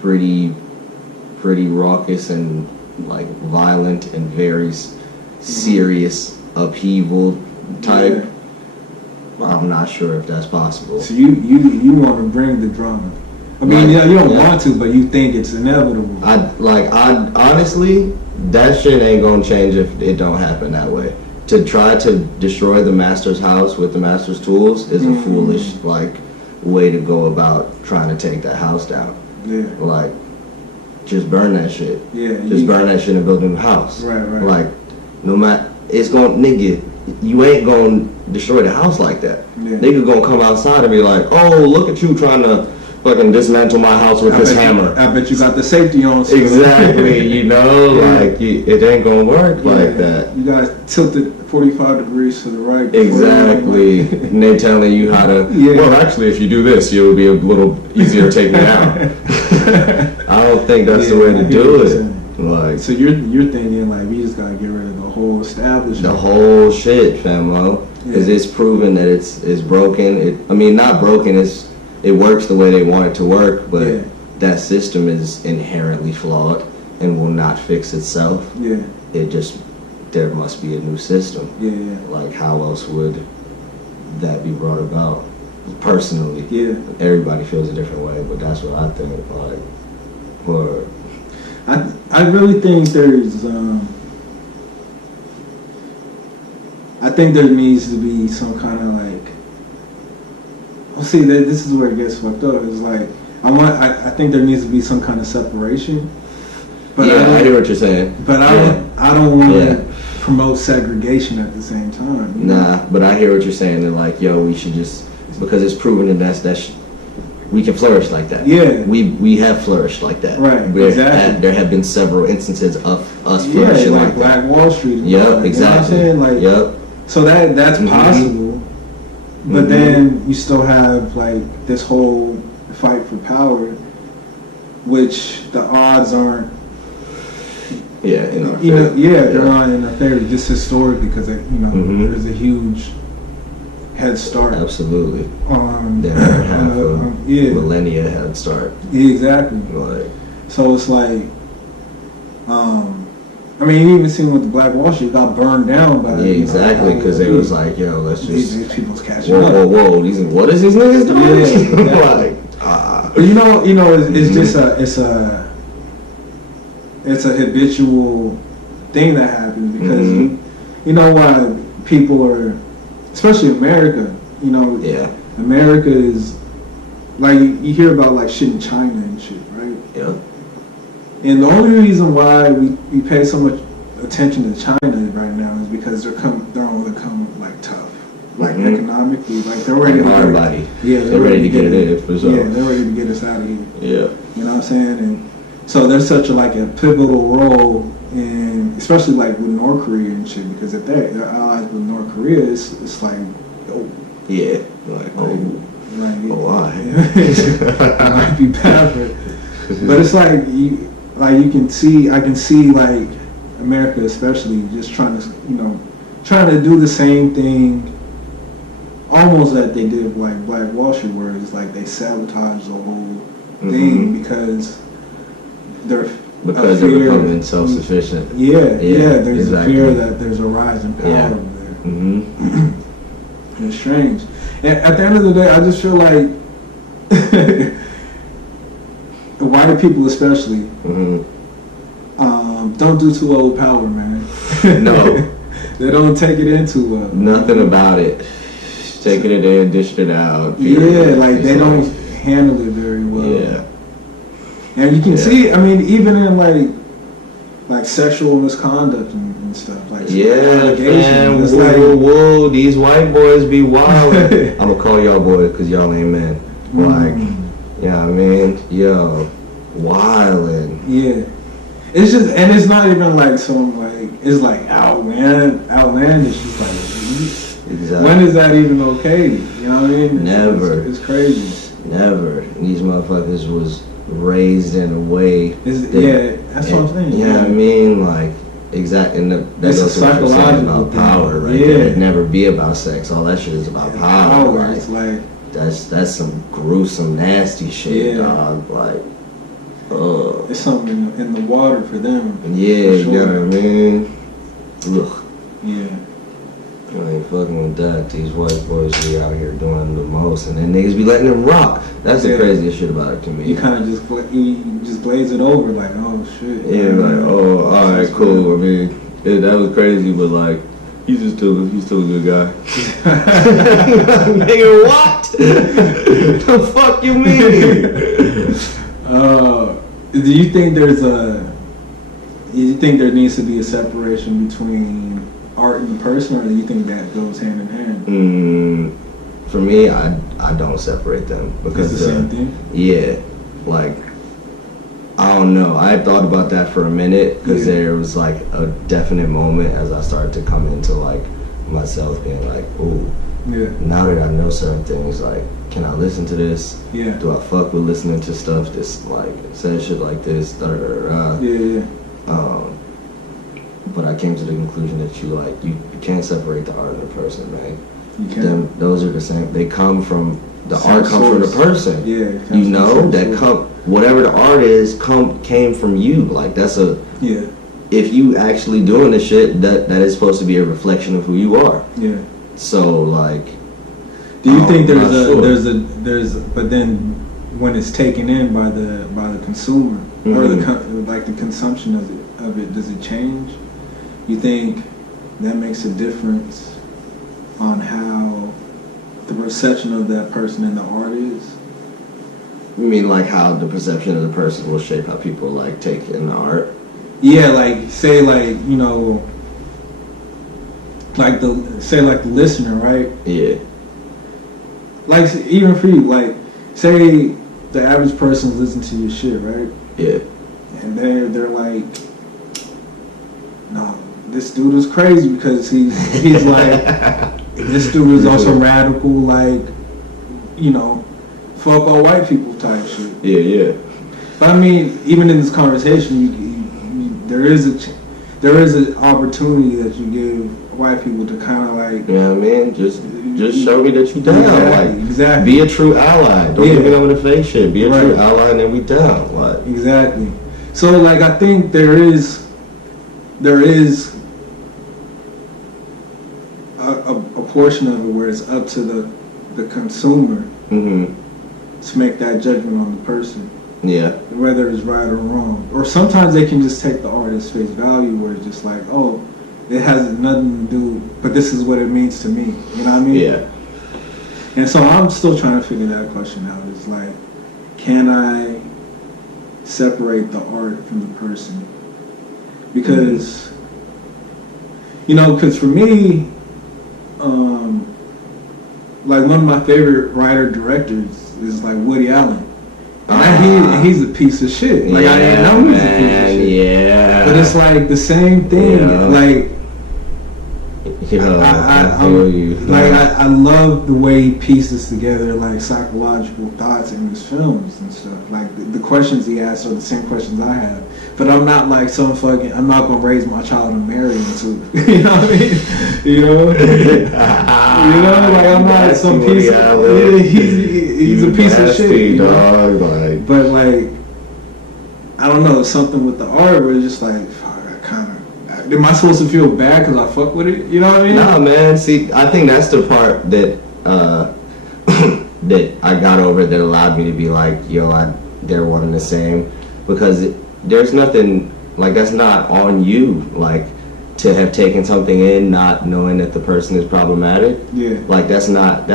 pretty raucous and like violent and very serious upheaval type. Yeah. I'm not sure if that's possible. So you want to bring the drama. I mean, you don't want to, but you think it's inevitable. I honestly, that shit ain't gonna change if it don't happen that way. To try to destroy the master's house with the master's tools is a foolish way to go about trying to take that house down. Yeah. Like, just burn that shit. Yeah. Just burn that shit and build a new house. Right. Like, no matter, it's gonna, nigga, you ain't gonna destroy the house like that. Yeah. Nigga gonna come outside and be like, oh, look at you trying to fucking dismantle my house with this hammer. I bet you got the safety on. Exactly, like it ain't gonna work like that. You guys tilted 45 degrees to the right. Exactly. And they telling you how to. Yeah. Well, actually, if you do this, you'll be a little easier to take me out. I don't think that's the way to do it. Like, so you're thinking like we just gotta get rid of the whole establishment. The whole shit, famo, because it's proven that it's broken. Not broken. It works the way they want it to work, but that system is inherently flawed and will not fix itself. Yeah. There must be a new system. Yeah. Like how else would that be brought about personally. Yeah. Everybody feels a different way, but that's what I think. Like, or I really think there's I think there needs to be some kind of like. Well, see, this is where it gets fucked up. It's like I think there needs to be some kind of separation. But yeah, I hear what you're saying. But I don't want to promote segregation at the same time. Nah, but I hear what you're saying. And like, yo, we should just, because it's proven that we can flourish like that. Yeah. We have flourished like that. Right. Exactly. There have been several instances of us flourishing like Black that. Wall Street. Yep, exactly. You know what I'm saying? Like, so that's possible. But then you still have like this whole fight for power, which the odds aren't. Yeah, in our favor. They're not in our favor just historically because there's a huge head start. Absolutely. They have millennia head start. Yeah, exactly. Like, so it's like, I mean, you even seen with the Black Wall Street got burned down by exactly, because it was like, yo, let's just these people's catching up. Whoa! What is these niggas doing? Yeah, exactly. But it's just it's a habitual thing that happens because you know why people are, especially America. America is like you hear about like shit in China and shit, right? Yeah. And the only reason why we pay so much attention to China right now is because they're on the come like tough, like economically, like they're ready to hard body. Yeah, they're ready to get it in for sure. Yeah, they're ready to get us out of here. Yeah. You know what I'm saying? And so there's such a pivotal role in, especially like with North Korea and shit, because if they're allies with North Korea, it's like, oh. Yeah. Like, oh. Like, why? It might be bad, but it's like you can see, I can see like America especially just trying to do the same thing almost that they did like Black Wall Street, where it's like they sabotage the whole thing because they're becoming self-sufficient. There's a fear that there's a rise in power over there. It's strange. And at the end of the day, I just feel like white people especially don't do too well with power, man. No. They don't take it in too well. Nothing about it. Taking it in, dishing it out. They don't handle it very well. Yeah. And you can see, I mean, even in like sexual misconduct and stuff. Like allegations. Whoa, these white boys be wild. I'm gonna call y'all boys because y'all ain't men. Like, I mean, yo, wildin'. Yeah. It's just, and it's not even like some it's like outlandish. It's like, exactly. When is that even okay? You know what I mean? Never. It's crazy. Never. And these motherfuckers was raised in a way. That's what I'm saying. You know what I mean? Like, exactly. And that's what you're saying about power, right? Yeah. It'd never be about sex. All that shit is about power. Like, it's like that's some gruesome, nasty shit, dog. Like, it's something in the water for them. Yeah, for sure. You know what I mean? Ugh. Yeah. I ain't fucking with that. These white boys be out here doing the most, and then niggas be letting them rock. That's the craziest shit about it to me. You kind of just glaze it over, like, oh shit. Yeah, like, oh, all right, cool. I mean, that was crazy, but like, he's still a good guy. Nigga, what? The fuck you mean? Do you think there needs to be a separation between art and the person, or do you think that goes hand in hand? For me, I don't separate them because it's the same thing. Yeah, like, I don't know. I thought about that for a minute because there was like a definite moment as I started to come into like myself being like, ooh, now that I know certain things, like, can I listen to this? Yeah. Do I fuck with listening to stuff that's like says shit like this? But I came to the conclusion that you can't separate the art and the person, man. You can't. Those are the same. They come from the art comes from the person. Yeah. You know that whatever the art is came from you. Like that's if you actually doing the shit, that is supposed to be a reflection of who you are. Yeah. So like, Do you think there's but then when it's taken in by the consumer or the consumption of it, does it change? You think that makes a difference on how the perception of that person in the art is? You mean like how the perception of the person will shape how people like take in the art? Yeah, like say like, you know, like the listener, right? Yeah. Like even for you, like say the average person listens to your shit, right? Yeah. And they're like, no, this dude is crazy because he's like, this dude is also radical, like, you know, fuck all white people type shit. Yeah, yeah. But I mean, even in this conversation, there is an opportunity that you give white people to kind of like, you know what I mean? Just show me that you down. Exactly. Be a true ally. Don't give me over the fake shit. Be a true ally, and then we down. Like exactly. So like, I think there is a portion of it where it's up to the consumer to make that judgment on the person. Yeah. Whether it's right or wrong. Or sometimes they can just take the art as face value where it's just like, oh, it has nothing to do, but this is what it means to me. You know what I mean? Yeah. And so I'm still trying to figure that question out. It's like, can I separate the art from the person? Because, you know, because for me, like one of my favorite writer-directors is like Woody Allen. And he's a piece of shit. Like, I didn't know he was a piece of shit. Yeah. But it's like the same thing. Yeah. Like, I love the way he pieces together like psychological thoughts in his films and stuff. Like the questions he asks are the same questions I have. But I'm not like I'm not gonna raise my child and marry him to. You know what I mean? You know? Like I'm not some piece of he's a piece of shit. You know? But like, I don't know, something with the art where it's just like, am I supposed to feel bad because I fuck with it? You know what I mean? Nah, man. See, I think that's the part that that I got over that allowed me to be like, yo, they're one and the same. Because there's nothing, like, that's not on you, like, to have taken something in not knowing that the person is problematic. Yeah. Like, that's not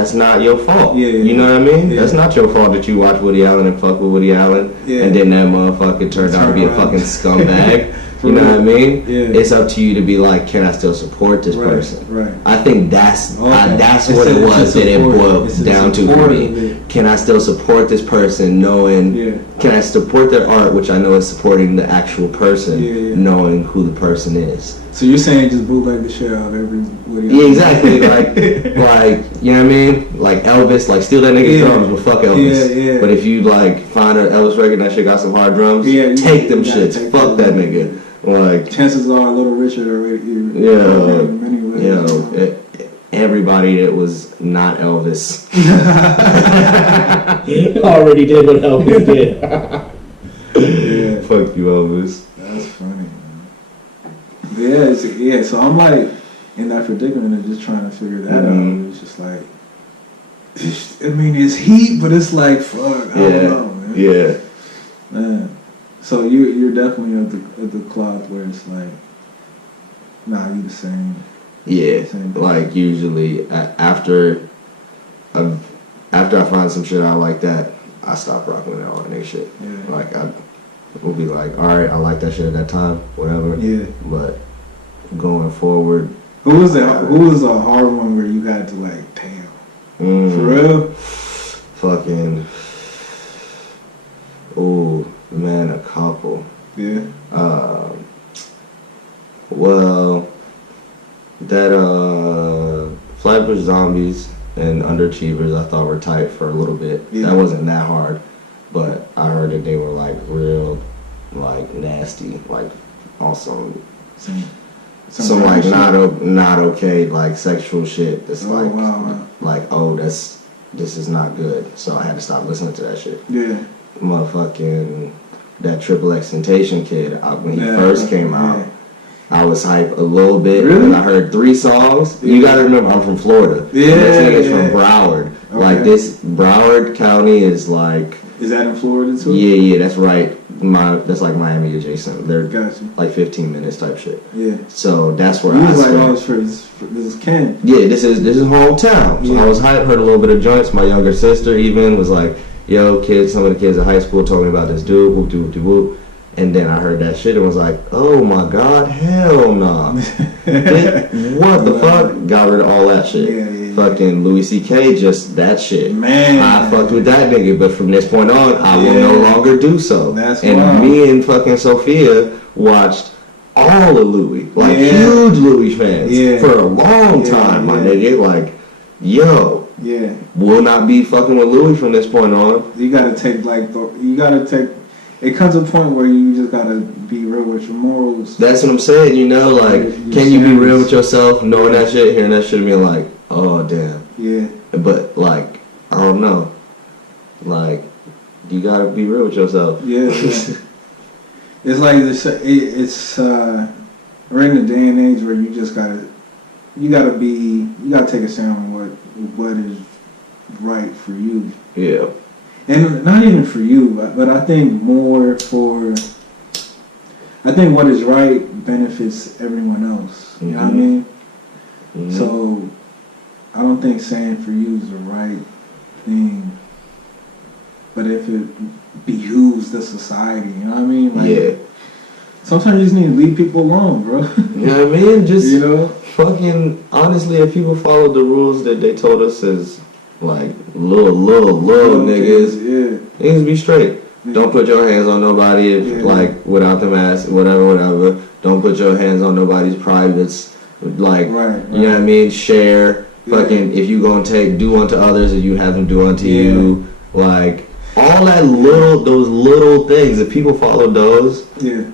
your fault. Yeah. You know what I mean? Yeah. That's not your fault that you watch Woody Allen and fuck with Woody Allen. Yeah. And then that motherfucker turned out to be a fucking scumbag. You know what I mean? Yeah. It's up to you to be like, can I still support this person? Right. I think that's what it was that it boiled down to for me. Can I still support this person knowing, can I support their art, which I know is supporting the actual person, knowing who the person is? So you're saying just bootleg the shit out of every Woody Allen? Yeah, exactly. like, you know what I mean? Like Elvis, like steal that nigga's drums, but fuck Elvis. Yeah. But if you like find an Elvis record that shit got some hard drums, take them shits. Fuck that nigga. Like chances are Little Richard already. Everybody that was not Elvis already did what Elvis did. Fuck you, Elvis. That's funny, man. Yeah, so I'm like in that predicament of just trying to figure that out. It's just like, I mean, it's heat, but it's like, fuck, I don't know, man. Yeah. Man. So you're definitely at the cloth where it's like, nah, you the same. Yeah, like usually after I find some shit I like that, I stop rocking with all that nigga shit. Yeah. Like I will be like, all right, I like that shit at that time, whatever. Yeah. But going forward, who was a hard one where you had to like, damn, for real? Fucking, ooh. Man, a couple. Yeah. Well, that Flight vs. Zombies and Underachievers I thought were tight for a little bit. Yeah. That wasn't that hard, but I heard that they were like real, like nasty, like also some like not okay, like sexual shit. That's this is not good. So I had to stop listening to that shit. Yeah. Motherfucking that XXXTentacion kid, when he first came out, I was hype a little bit. Really? And I heard 3 songs. Yeah. You gotta remember, I'm from Florida. Yeah. This nigga's from Broward. this Broward County is like. Is that in Florida too? Yeah, that's right. That's like Miami adjacent. They're gotcha. Like 15 minutes type shit. Yeah. So that's where I was like, oh, this is Ken. Yeah, this is hometown. So I was hyped, heard a little bit of joints. My younger sister even was like, "Yo, kids." Some of the kids in high school told me about this dude. Whoop, whoop, whoop, whoop. And then I heard that shit and was like, "Oh my god, hell no!" What the fuck? Got rid of all that shit. Yeah. Fucking Louis C.K. just that shit. Man, I fucked with that nigga, but from this point on, I will no longer do so. That's and wild. Me and fucking Sophia watched all of Louis, like huge Louis fans for a long time, my nigga. Like, yo, will not be fucking with Louis from this point on. You gotta take it comes a point where you just gotta be real with your morals. That's what I'm saying, you know, like, can you be real with yourself, knowing that shit, hearing that shit, and being like, oh, damn. Yeah. But, like, I don't know. Like, you gotta be real with yourself. Yeah. It's like, we're in a day and age where you just gotta take a stand on what is right for you. Yeah. And not even for you, but I think what is right benefits everyone else. You know what I mean? Mm-hmm. So I don't think saying for you is the right thing. But if it behooves the society, you know what I mean? Like, sometimes you just need to leave people alone, bro. You know what I mean? Just, you know? Fucking, honestly, if people followed the rules that they told us as, like, little niggas, niggas be straight. Don't put your hands on nobody if, like, without the mask, whatever. Don't put your hands on nobody's privates. Like, you know what I mean? Share. Fucking, if you gonna do unto others as you have them do unto you. Like, all that those little things, if people followed those. Yeah.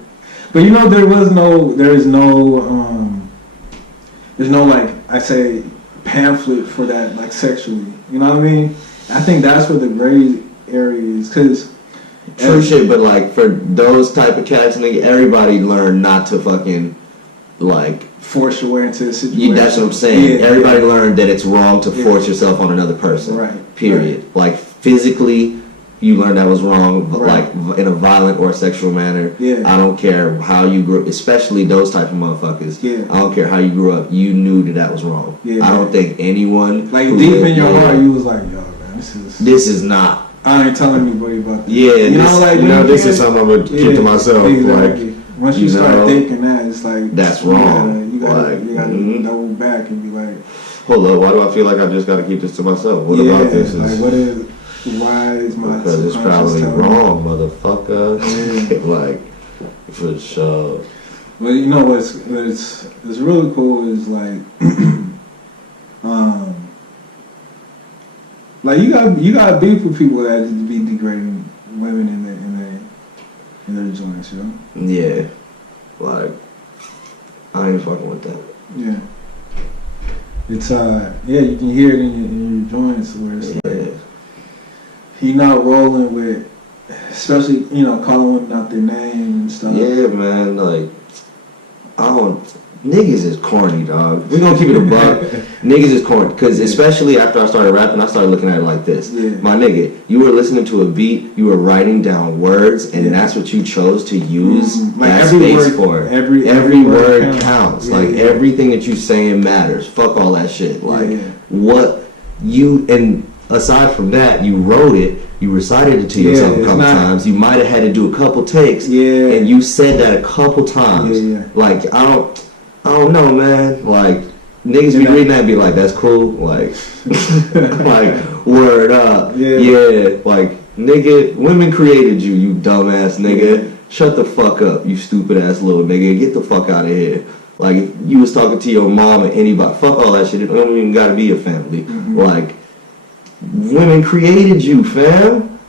But you know, there's no, like, I say, pamphlet for that, like, sexually. You know what I mean? I think that's where the gray area is, because... True shit, but, like, for those type of cats, nigga, everybody learned not to fucking, like... force your way into a situation. That's what I'm saying. Everybody learned that it's wrong to force yourself on another person. Right. Period. Right. Like, physically, you learned that was wrong, but like, in a violent or sexual manner. I don't care how you grew up, especially those type of motherfuckers. I don't care how you grew up, you knew that was wrong. I don't think anyone... Like, deep in your heart, you was like, yo, man, this is not... I ain't telling anybody about this. This is something I'm going to keep to myself. Exactly. Like, once you start thinking that, it's like... That's wrong. You gotta double back and be like... Hold up, why do I feel like I just gotta keep this to myself? What about this? Like, why is my... Because it's probably wrong, motherfucker. Like, for sure. But you know what's really cool is like... like, you got beef with people that just be degrading women in their joints, you know? Yeah. Like, I ain't fucking with that. Yeah. It's you can hear it in your joints where it's like he not rolling with, especially, you know, calling women out their name and stuff. Yeah, man, like, niggas is corny, dog. We gonna keep it a buck. Niggas is corny, because especially after I started rapping, I started looking at it like this. My nigga, you were listening to a beat, you were writing down words, and that's what you chose to use that space for. Every word counts. Like, everything that you saying matters. Fuck all that shit. Like, what you, and aside from that, you wrote it, you recited it to yourself a couple times, you might have had to do a couple takes, and you said that a couple times. Like, I don't know, man. Like, niggas be reading that and be like, that's cool. Like, like, word up. Like, nigga, women created you, you dumbass nigga. Shut the fuck up, you stupid ass little nigga. Get the fuck out of here. Like, if you was talking to your mom or anybody, fuck all that shit. It don't even gotta be your family. Like, women created you, fam.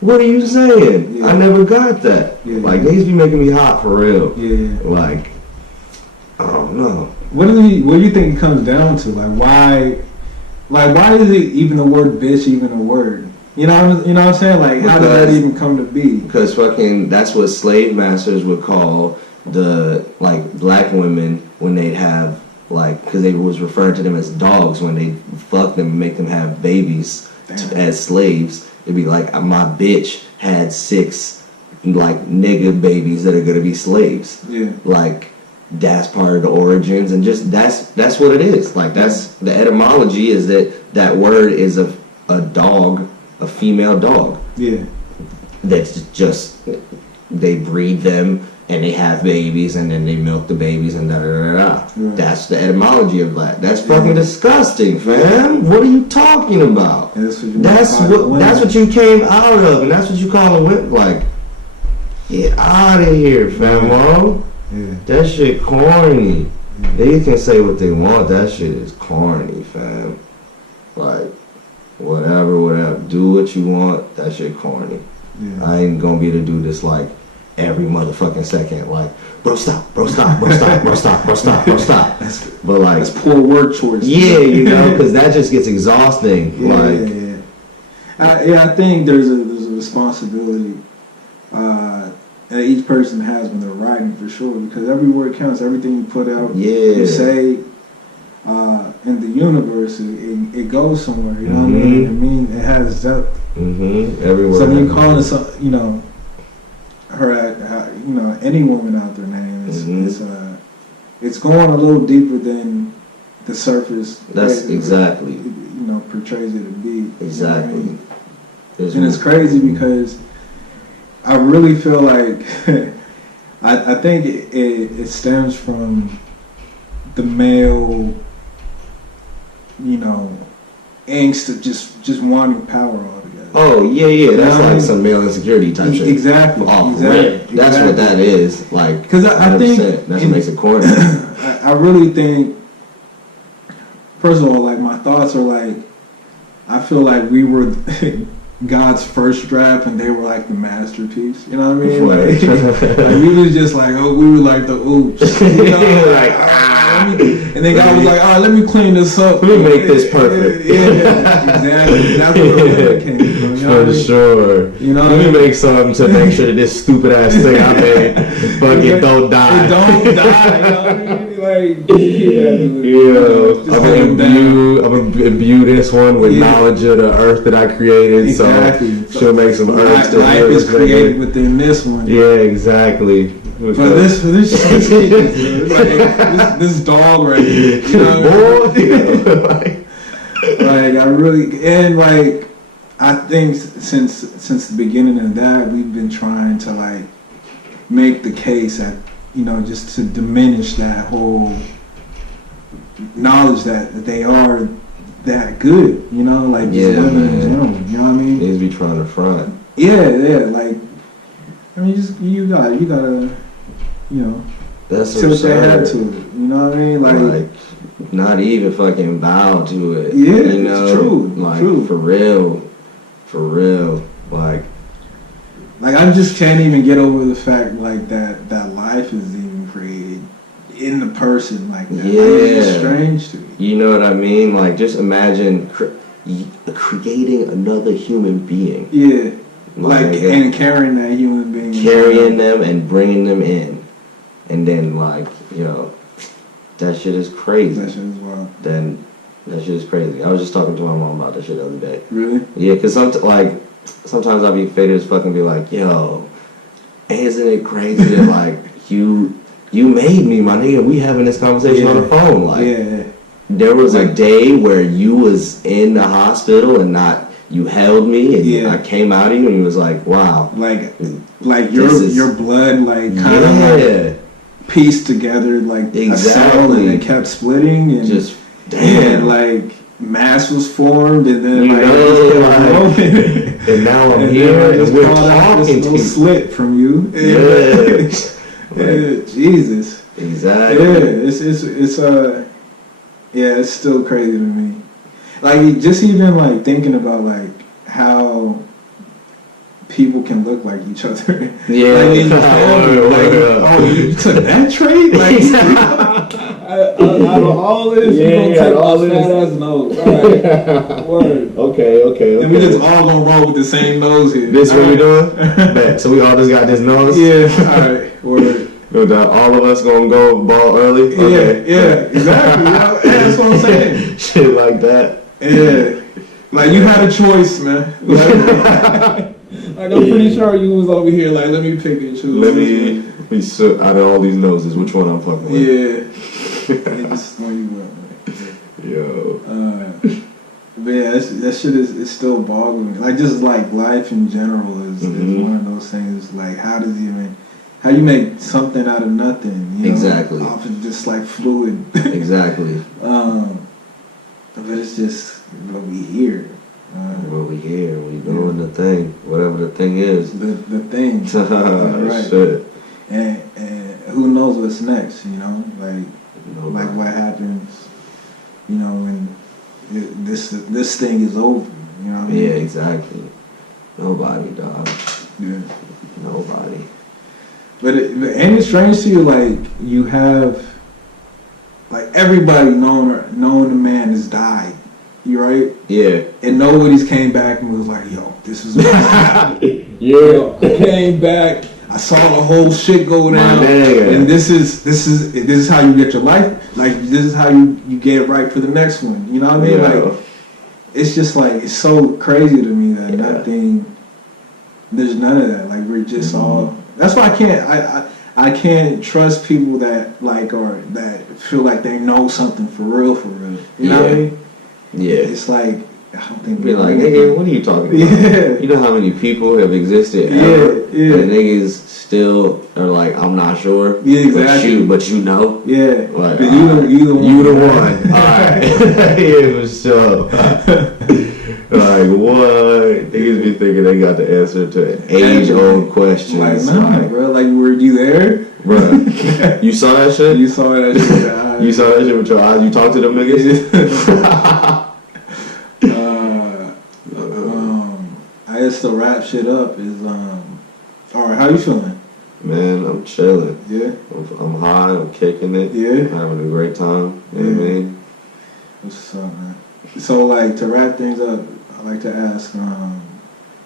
What are you saying? I never got that. Like, niggas be making me hot for real. Like, I don't know. What do you think it comes down to? Like, why is it even the word bitch even a word? You know what I'm saying? Like, how did that even come to be? Because fucking, that's what slave masters would call the, like, black women when they'd have, like, because they was referring to them as dogs when they fuck them and make them have babies. as slaves. It'd be like my bitch had 6 like nigga babies that are gonna be slaves. Yeah. Like that's part of the origins, and just that's what it is. Like that's the etymology is that word is a dog, a female dog. Yeah. That's just they breed them and they have babies and then they milk the babies and da da da da. Right. That's the etymology of that. That's fucking disgusting, fam. What are you talking about? That's what you came out of, and that's what you call a whip. Like, get out of here, famo. Yeah. That shit corny. Yeah. They can say what they want. That shit is corny, fam. Like, whatever. Do what you want. That shit corny. Yeah. I ain't gonna be able to do this like every motherfucking second. Like, bro, stop. But like, that's poor word choice. Yeah, you know, because that just gets exhausting. Yeah. I think there's a responsibility that each person has when they're writing, for sure, because every word counts. Everything you put out, you say in the universe, it goes somewhere. You know what I mean? It means it has depth. Every word. So when you call it, you know, any woman out there name, it's going a little deeper than the surface. That's exactly. You know, portrays it to be. Exactly. You know what I mean? And it's crazy because I really feel like I think it stems from the male, you know, angst of just wanting power altogether. Oh yeah, that's like some male insecurity type shit. Exactly. That's what that is. Like, because I think that's what makes it corny. I really think, first of all, like my thoughts are like, I feel like we were God's first draft and they were like the masterpiece. You know what I mean? Like we was just like, we were like the oops. You know? Like, and then God was like, all right, let me clean this up. Let me make this perfect. Exactly. That's where the women came from. You know For sure. You know, let me make something to make sure that this stupid ass thing I made fucking don't die. It don't die. You know what I mean? Like, I'm gonna imbue this one with knowledge of the earth that I created. Exactly. So she'll make some earth. Life is created within this one. Yeah, exactly. But this this dog right here, you know? Like I really, and like I think since the beginning of that, we've been trying to like make the case that, you know, just to diminish that whole knowledge that they are that good, you know, like just women in general, you know what I mean? They just be trying to front. Yeah, like I mean, you gotta, you know, that's see what they had to it. You know what I mean? Like not even fucking bow to it. Yeah, you know? It's true. Like true. For real. Like I just can't even get over the fact like that life is even created in the person like that. Yeah, it's strange to me. You know what I mean? Like just imagine creating another human being. Yeah. Like and carrying that human being. Carrying them and bringing them in. And then like, you know, that shit is crazy. That shit is wild. Then that shit is crazy. I was just talking to my mom about that shit the other day. Really? Yeah, because sometimes I'll be faded as fuck and be like, yo, isn't it crazy that like you made me, my nigga, we having this conversation on the phone. Like there was a day where you was in the hospital and you held me and I came out of you and you was like, wow. Like your blood like kind of like pieced together like a cell and it kept splitting and just and like mass was formed and then and now I'm here and we're talking to you. Slit from you. Jesus. Exactly. It's still crazy to me. Like just even like thinking about like how people can look like each other. Yeah. Like in your family, you took that trait? Like out of all this, you gonna take all this fat ass nose. Alright. Word. Okay. And we just all gonna roll with the same nose here. This what we doing? Bet. So we all just got this nose? Yeah. Alright. Word. No doubt. All of us gonna go ball early? Okay. Yeah, exactly. That's what I'm saying. Shit like that. Yeah. Like, you had a choice, man. Like, I'm pretty sure you was over here, like, let me pick and choose. Let me out of all these noses, which one I'm fucking with? Yeah. They just throw you up, man. Yo. But yeah, that shit is still boggling. Like, just like life in general is one of those things. Like, how you make something out of nothing? You know, exactly. Off of just like fluid. Exactly. But it's just we here. We here. We doing the thing, whatever the thing is. The thing. Right. Shit. And who knows what's next? You know, like what happens. You know, when this thing is over. You know what I mean? Yeah, exactly. Nobody, dog. Yeah. Nobody. But ain't it strange to you, like, you have, like, everybody knowing the man has died, you right? Yeah. And nobody's came back and was like, yo, this is what happened. Yeah. I came back, I saw the whole shit go down, and this is how you get your life, like, this is how you get right for the next one, you know what I mean? Yeah. Like, it's just like, it's so crazy to me that there's none of that, like, we're just all... That's why I can't trust people that like or that feel like they know something for real. You know what I mean? Yeah. It's like I don't think be like, nigga, what are you talking about? Yeah. You know how many people have existed ever? Yeah. And niggas still are like, I'm not sure. Yeah, exactly. But you know. Yeah. Like, you the one. Alright. Yeah, for sure. Like, what? Niggas be thinking they got the answer to an age-old question. Like, nah, bro. Like, were you there? Bro. You saw that shit? You saw that shit with your eyes. You saw that shit with your eyes? You talked to them niggas? I guess to wrap shit up is, alright, how you feeling? Man, I'm chilling. Yeah? I'm high, I'm kicking it. Yeah? I'm having a great time. You know what I mean? What's up, man? So, like, to wrap things up, I like to ask,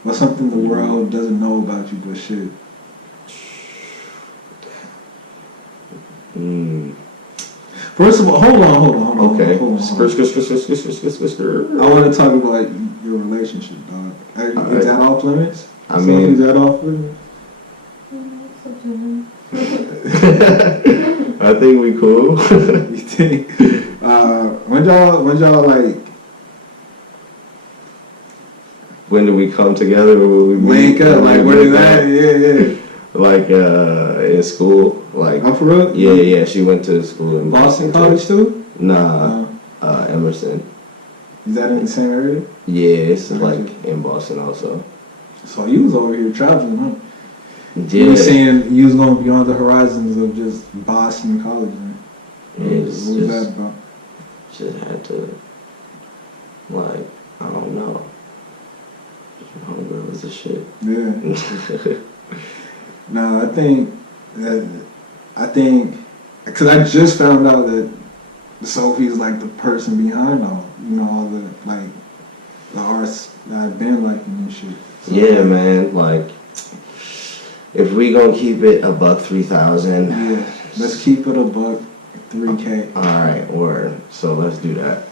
what's something the world doesn't know about you but should? First of all, hold on. Okay. Hold on. I want to talk about your relationship, dog. Is that off limits? I mean... Is that off limits? I think we cool. You think? When y'all like... When do we come together? Or will we link up? Like, where is that? Yeah. Like, in school. Like, oh, for real? Yeah, she went to school in Boston College too? Nah, Emerson. Is that in the same area? Yeah, it's like in Boston also. So you was over here traveling, huh? Yeah. You were saying you was going beyond the horizons of just Boston College, man. Yeah, what was that about? Just had to, like, I don't know. Homegirl is a shit. Yeah. No, I think, because I just found out that Sophie's like the person behind all the, like, the arts that I've been liking and shit. So, yeah, man, like, if we gonna keep it $1,300. Yeah, let's keep it $3K. Alright, word. So let's do that.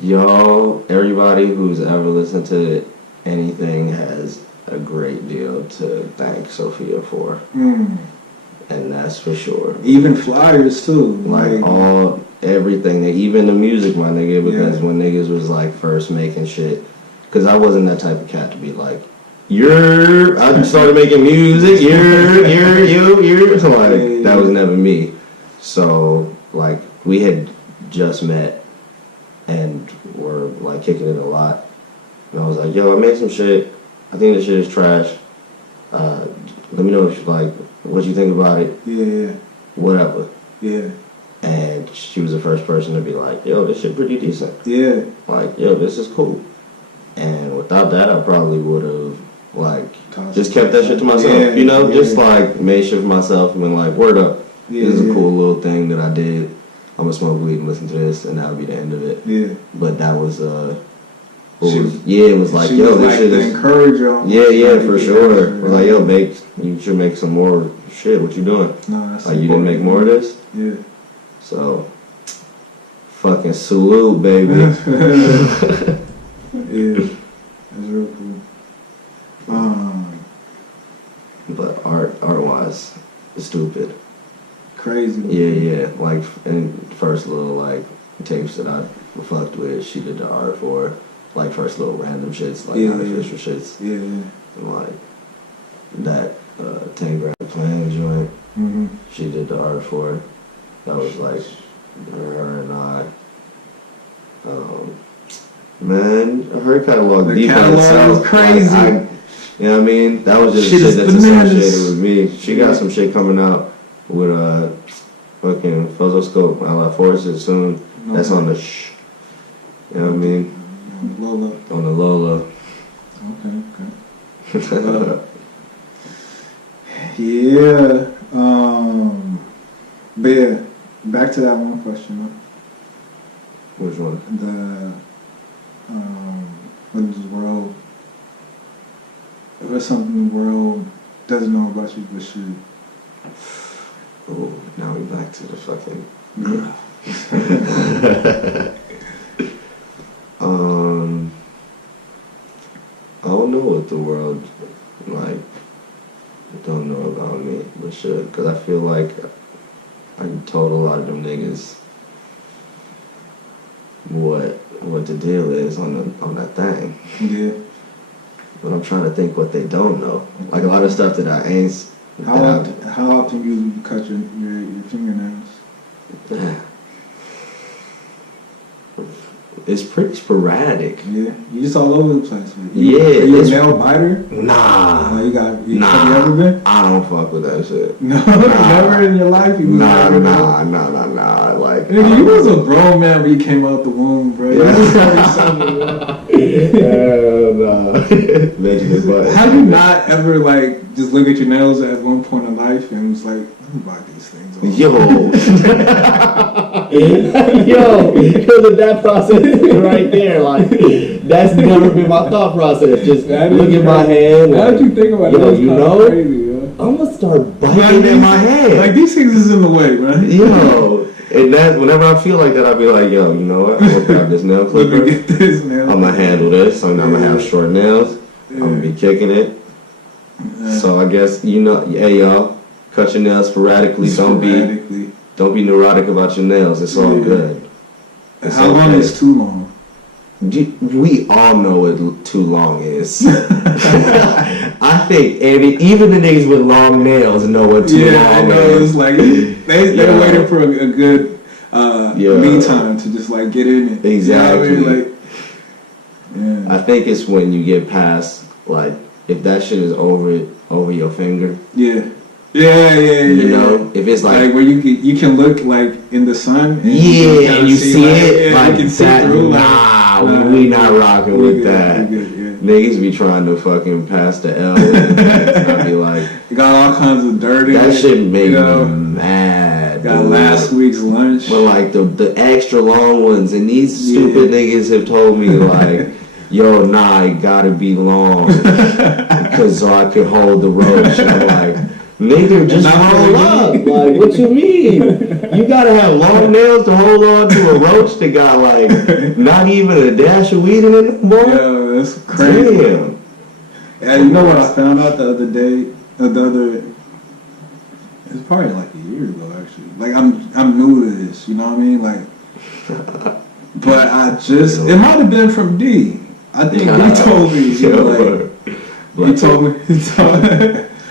Y'all, everybody who's ever listened to anything has a great deal to thank Sophia for. And that's for sure. Even flyers too. Like everything, even the music, my nigga, because when niggas was like first making shit, because I wasn't that type of cat to be like, I started making music, so like, that was never me. So, like, we had just met and were like kicking it a lot. And I was like, yo, I made some shit. I think this shit is trash. Let me know if you like, what you think about it. Yeah. Whatever. Yeah. And she was the first person to be like, yo, this shit pretty decent. Yeah. Like, yo, this is cool. And without that, I probably would have, like, just kept that shit to myself. Just like made shit for myself and been like, word up. This is a cool little thing that I did. I'm gonna smoke weed and listen to this, and that would be the end of it. Yeah. But that was, it was like, yo, this shit is... encourage y'all. Yeah, for sure. It was like, yo, you should make some more shit. What you doing? No, that's like, you didn't make more of this? Yeah. So, fucking salute, baby. Yeah, that's real cool. But art-wise, stupid. Crazy. Yeah. Like, in first little, like, tapes that I fucked with, she did the art for. Like, first little random shits, like, artificial shits. Yeah. And, like, that 10 gram plan joint, she did the art for. That was, like, her and I. Man, her catalog deep in itself was crazy. You know what I mean? That was just Shit shit that's bananas. associated with me. She got some shit coming out with fucking Photoscope Forces soon. That's on the you know what I mean? On the Lola. Okay. Yeah. But yeah, back to that one question. Which one? What is the world? What's something the world doesn't know about you but should? Oh, now we back to the fucking. I don't know what the world like don't know about me, but should, cause I feel like I told a lot of them niggas what the deal is on that thing. Yeah. But I'm trying to think what they don't know. Like a lot of stuff that I ain't. How often you cut your fingernails? It's pretty sporadic. Yeah, you just all over the place. Are Yeah, you a nail biter? Nah. Have you Nah. ever been? I don't fuck with that shit. No, never in your life. You was Nah. Like, nigga, you was a grown man when you came out the womb, bro. You was 37, hell nah. Benjamin Button. Have you not ever like just look at your nails at one point in life and was like, let me buy these things? Yo. Because of that process right there, like, that's never been my thought process. Just look at my hand. How did you think about that? You know? Crazy, I'm gonna start biting at my hand. Like, these things is in the way, right? Yo. And that, whenever I feel like that, I'll be like, yo, you know what? I'm gonna grab this nail clipper. Let me get this nail. I'm gonna handle this. I'm gonna have short nails. I'm gonna be kicking it. So I guess, you know, hey y'all, cut your nails sporadically. Don't be neurotic about your nails. It's all good. It's How long is too long? We all know what too long is. I think even the niggas with long nails know what too long is. Yeah, I know. It's like they're waiting for a good me time to just like get in it. Exactly. You know what I mean? I think it's when you get past, like, if that shit is over your finger. Yeah. You know, if it's like where you can look like in the sun. And you see it. Like you can see through. We not rocking with that. Good, Niggas be trying to fucking pass the L. I be like, you got all kinds of dirt in it. That shit made me mad. Got last week's lunch. But like the extra long ones, and these stupid niggas have told me like, yo, nah, it gotta be long, because so I could hold the roach. And I'm like, nigga, just roll up. Like, what you mean? You gotta have long nails to hold on to a roach that got like not even a dash of weed in it no more? Yeah, that's crazy. Damn. And you know what I found out the other day? It's probably like a year ago actually. Like I'm new to this, you know what I mean? Like, but it might have been from D. I think he told me. He told me.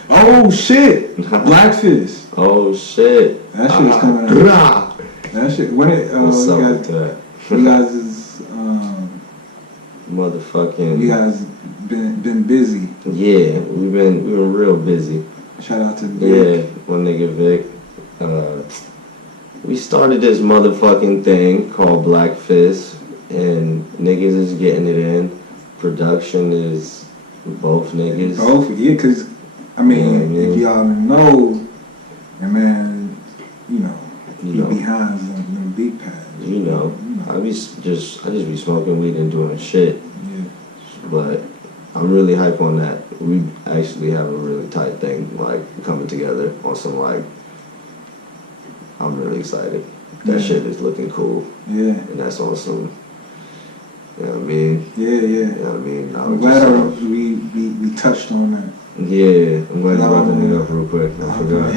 Oh shit! Blackfish. Oh shit! That shit's coming out. That shit. When it? What's up with that? You guys is motherfucking. You guys been busy. Yeah, we been real busy. Shout out to Vic. Yeah, my nigga Vic. We started this motherfucking thing called Blackfish, and niggas is getting it in. Production is both niggas. Both, yeah, cause I mean, if y'all know, and man, you know, behind them beat pads. You know, I just be smoking weed and doing shit. Yeah. But I'm really hype on that. We actually have a really tight thing, like, coming together on some, like, I'm really excited. That shit is looking cool. Yeah. And that's on some You know what I mean? Yeah. You know what I mean? I'm glad we touched on that. Yeah, I'm glad you brought that nigga up real quick. I forgot.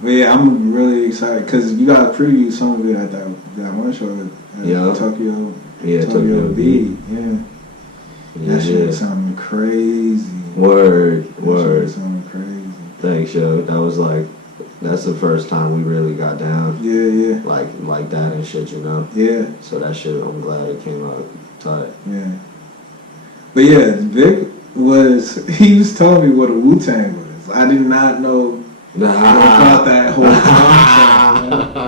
But yeah, I'm really excited because you got to preview some of it at that one show at Tokyo B. Yeah. That shit sounding crazy. Word. That shit sounding crazy. Thanks, yo. That was like, that's the first time we really got down. Yeah. Like that and shit, you know? Yeah. So that shit, I'm glad it came out tight. Yeah. But yeah, Vic he was telling me what a Wu-Tang was. I did not know about that whole concept. I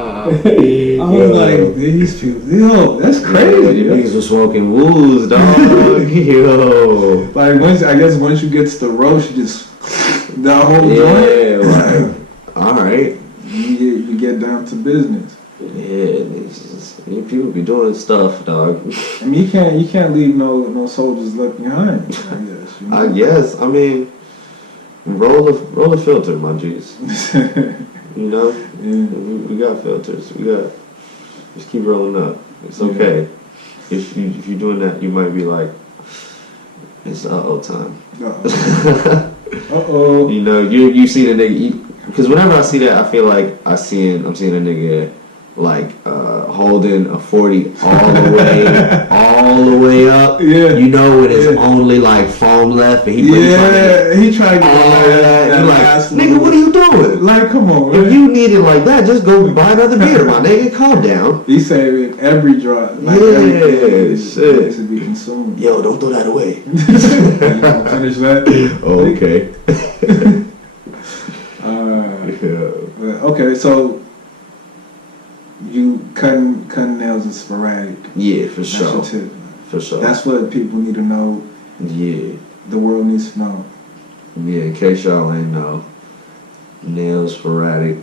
was like, these people, yo, that's crazy. Yeah, these niggas were smoking woos, dog. Yo. Like, once you get to the roast, you just, the whole joint. Yeah, like, alright. You get down to business. Yeah, people be doing stuff, dog. I mean, you can't leave no soldiers left behind, I guess. You know? I guess. I mean, roll a filter, my G's. You know? Yeah. We got filters. Just keep rolling up. It's okay. Yeah. If you're doing that, you might be like, it's time. Uh-oh. You know, you see the nigga, because whenever I see that, I feel like I'm seeing a nigga like holding a 40 all the way up. Yeah. You know, when it's only like foam left, and he tried to get all that. You like, last nigga, what are you doing? Like, come on, man. If you need it like that, just go buy another beer, my nigga. Calm down. He saving every drop. Like, shit. To be consumed. Yo, don't throw that away. You gonna finish that? Okay. Okay, so you cutting nails is sporadic. Yeah, for That's sure. your tip. For sure. That's what people need to know. Yeah. The world needs to know. Yeah, in case y'all ain't know, nails sporadic.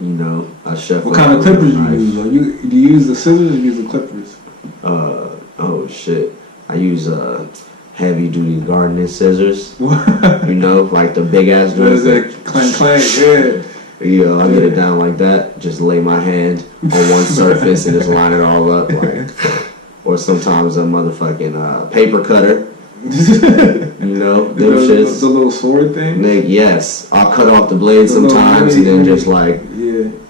You know, I chef. What kind of clippers you use? Do you use the scissors or you use the clippers? Oh shit. I use heavy duty gardening scissors. You know, like the big ass ones. That clank, yeah. Yeah, I get it down like that. Just lay my hand on one surface and just line it all up, like. Or sometimes a motherfucking paper cutter. You know, them shits. The little sword thing? Nigga, yes. I'll cut off the blade sometimes and then just like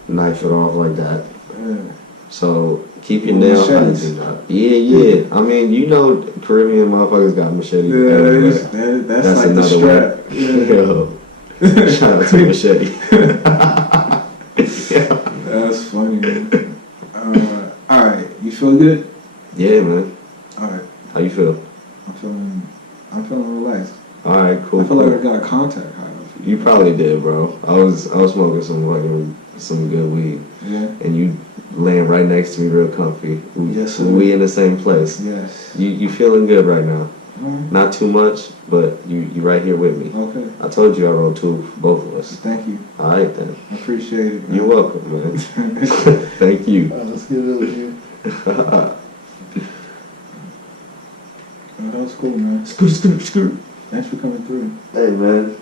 knife it off like that. Yeah. So keep your nail hygiene up. Yeah. I mean, you know, Caribbean motherfuckers got machetes. Yeah, that's like another the strap. Yo. Shout out to machete. That's funny, man. Alright, you feel good? Yeah, man. Alright. How you feel? I'm feeling relaxed. Alright, cool. I feel like I got a contact high. You probably did, bro. I was smoking some good weed. Yeah. And you laying right next to me real comfy. Yes, sir. We in the same place. Yes. You feeling good right now. Mm-hmm. Not too much, but you right here with me. Okay. I told you I rolled two for both of us. Thank you. Alright then. I appreciate it, man. You're welcome, man. Thank you. Let's get it with you. That was cool, man. Screw. Thanks for coming through. Hey, man.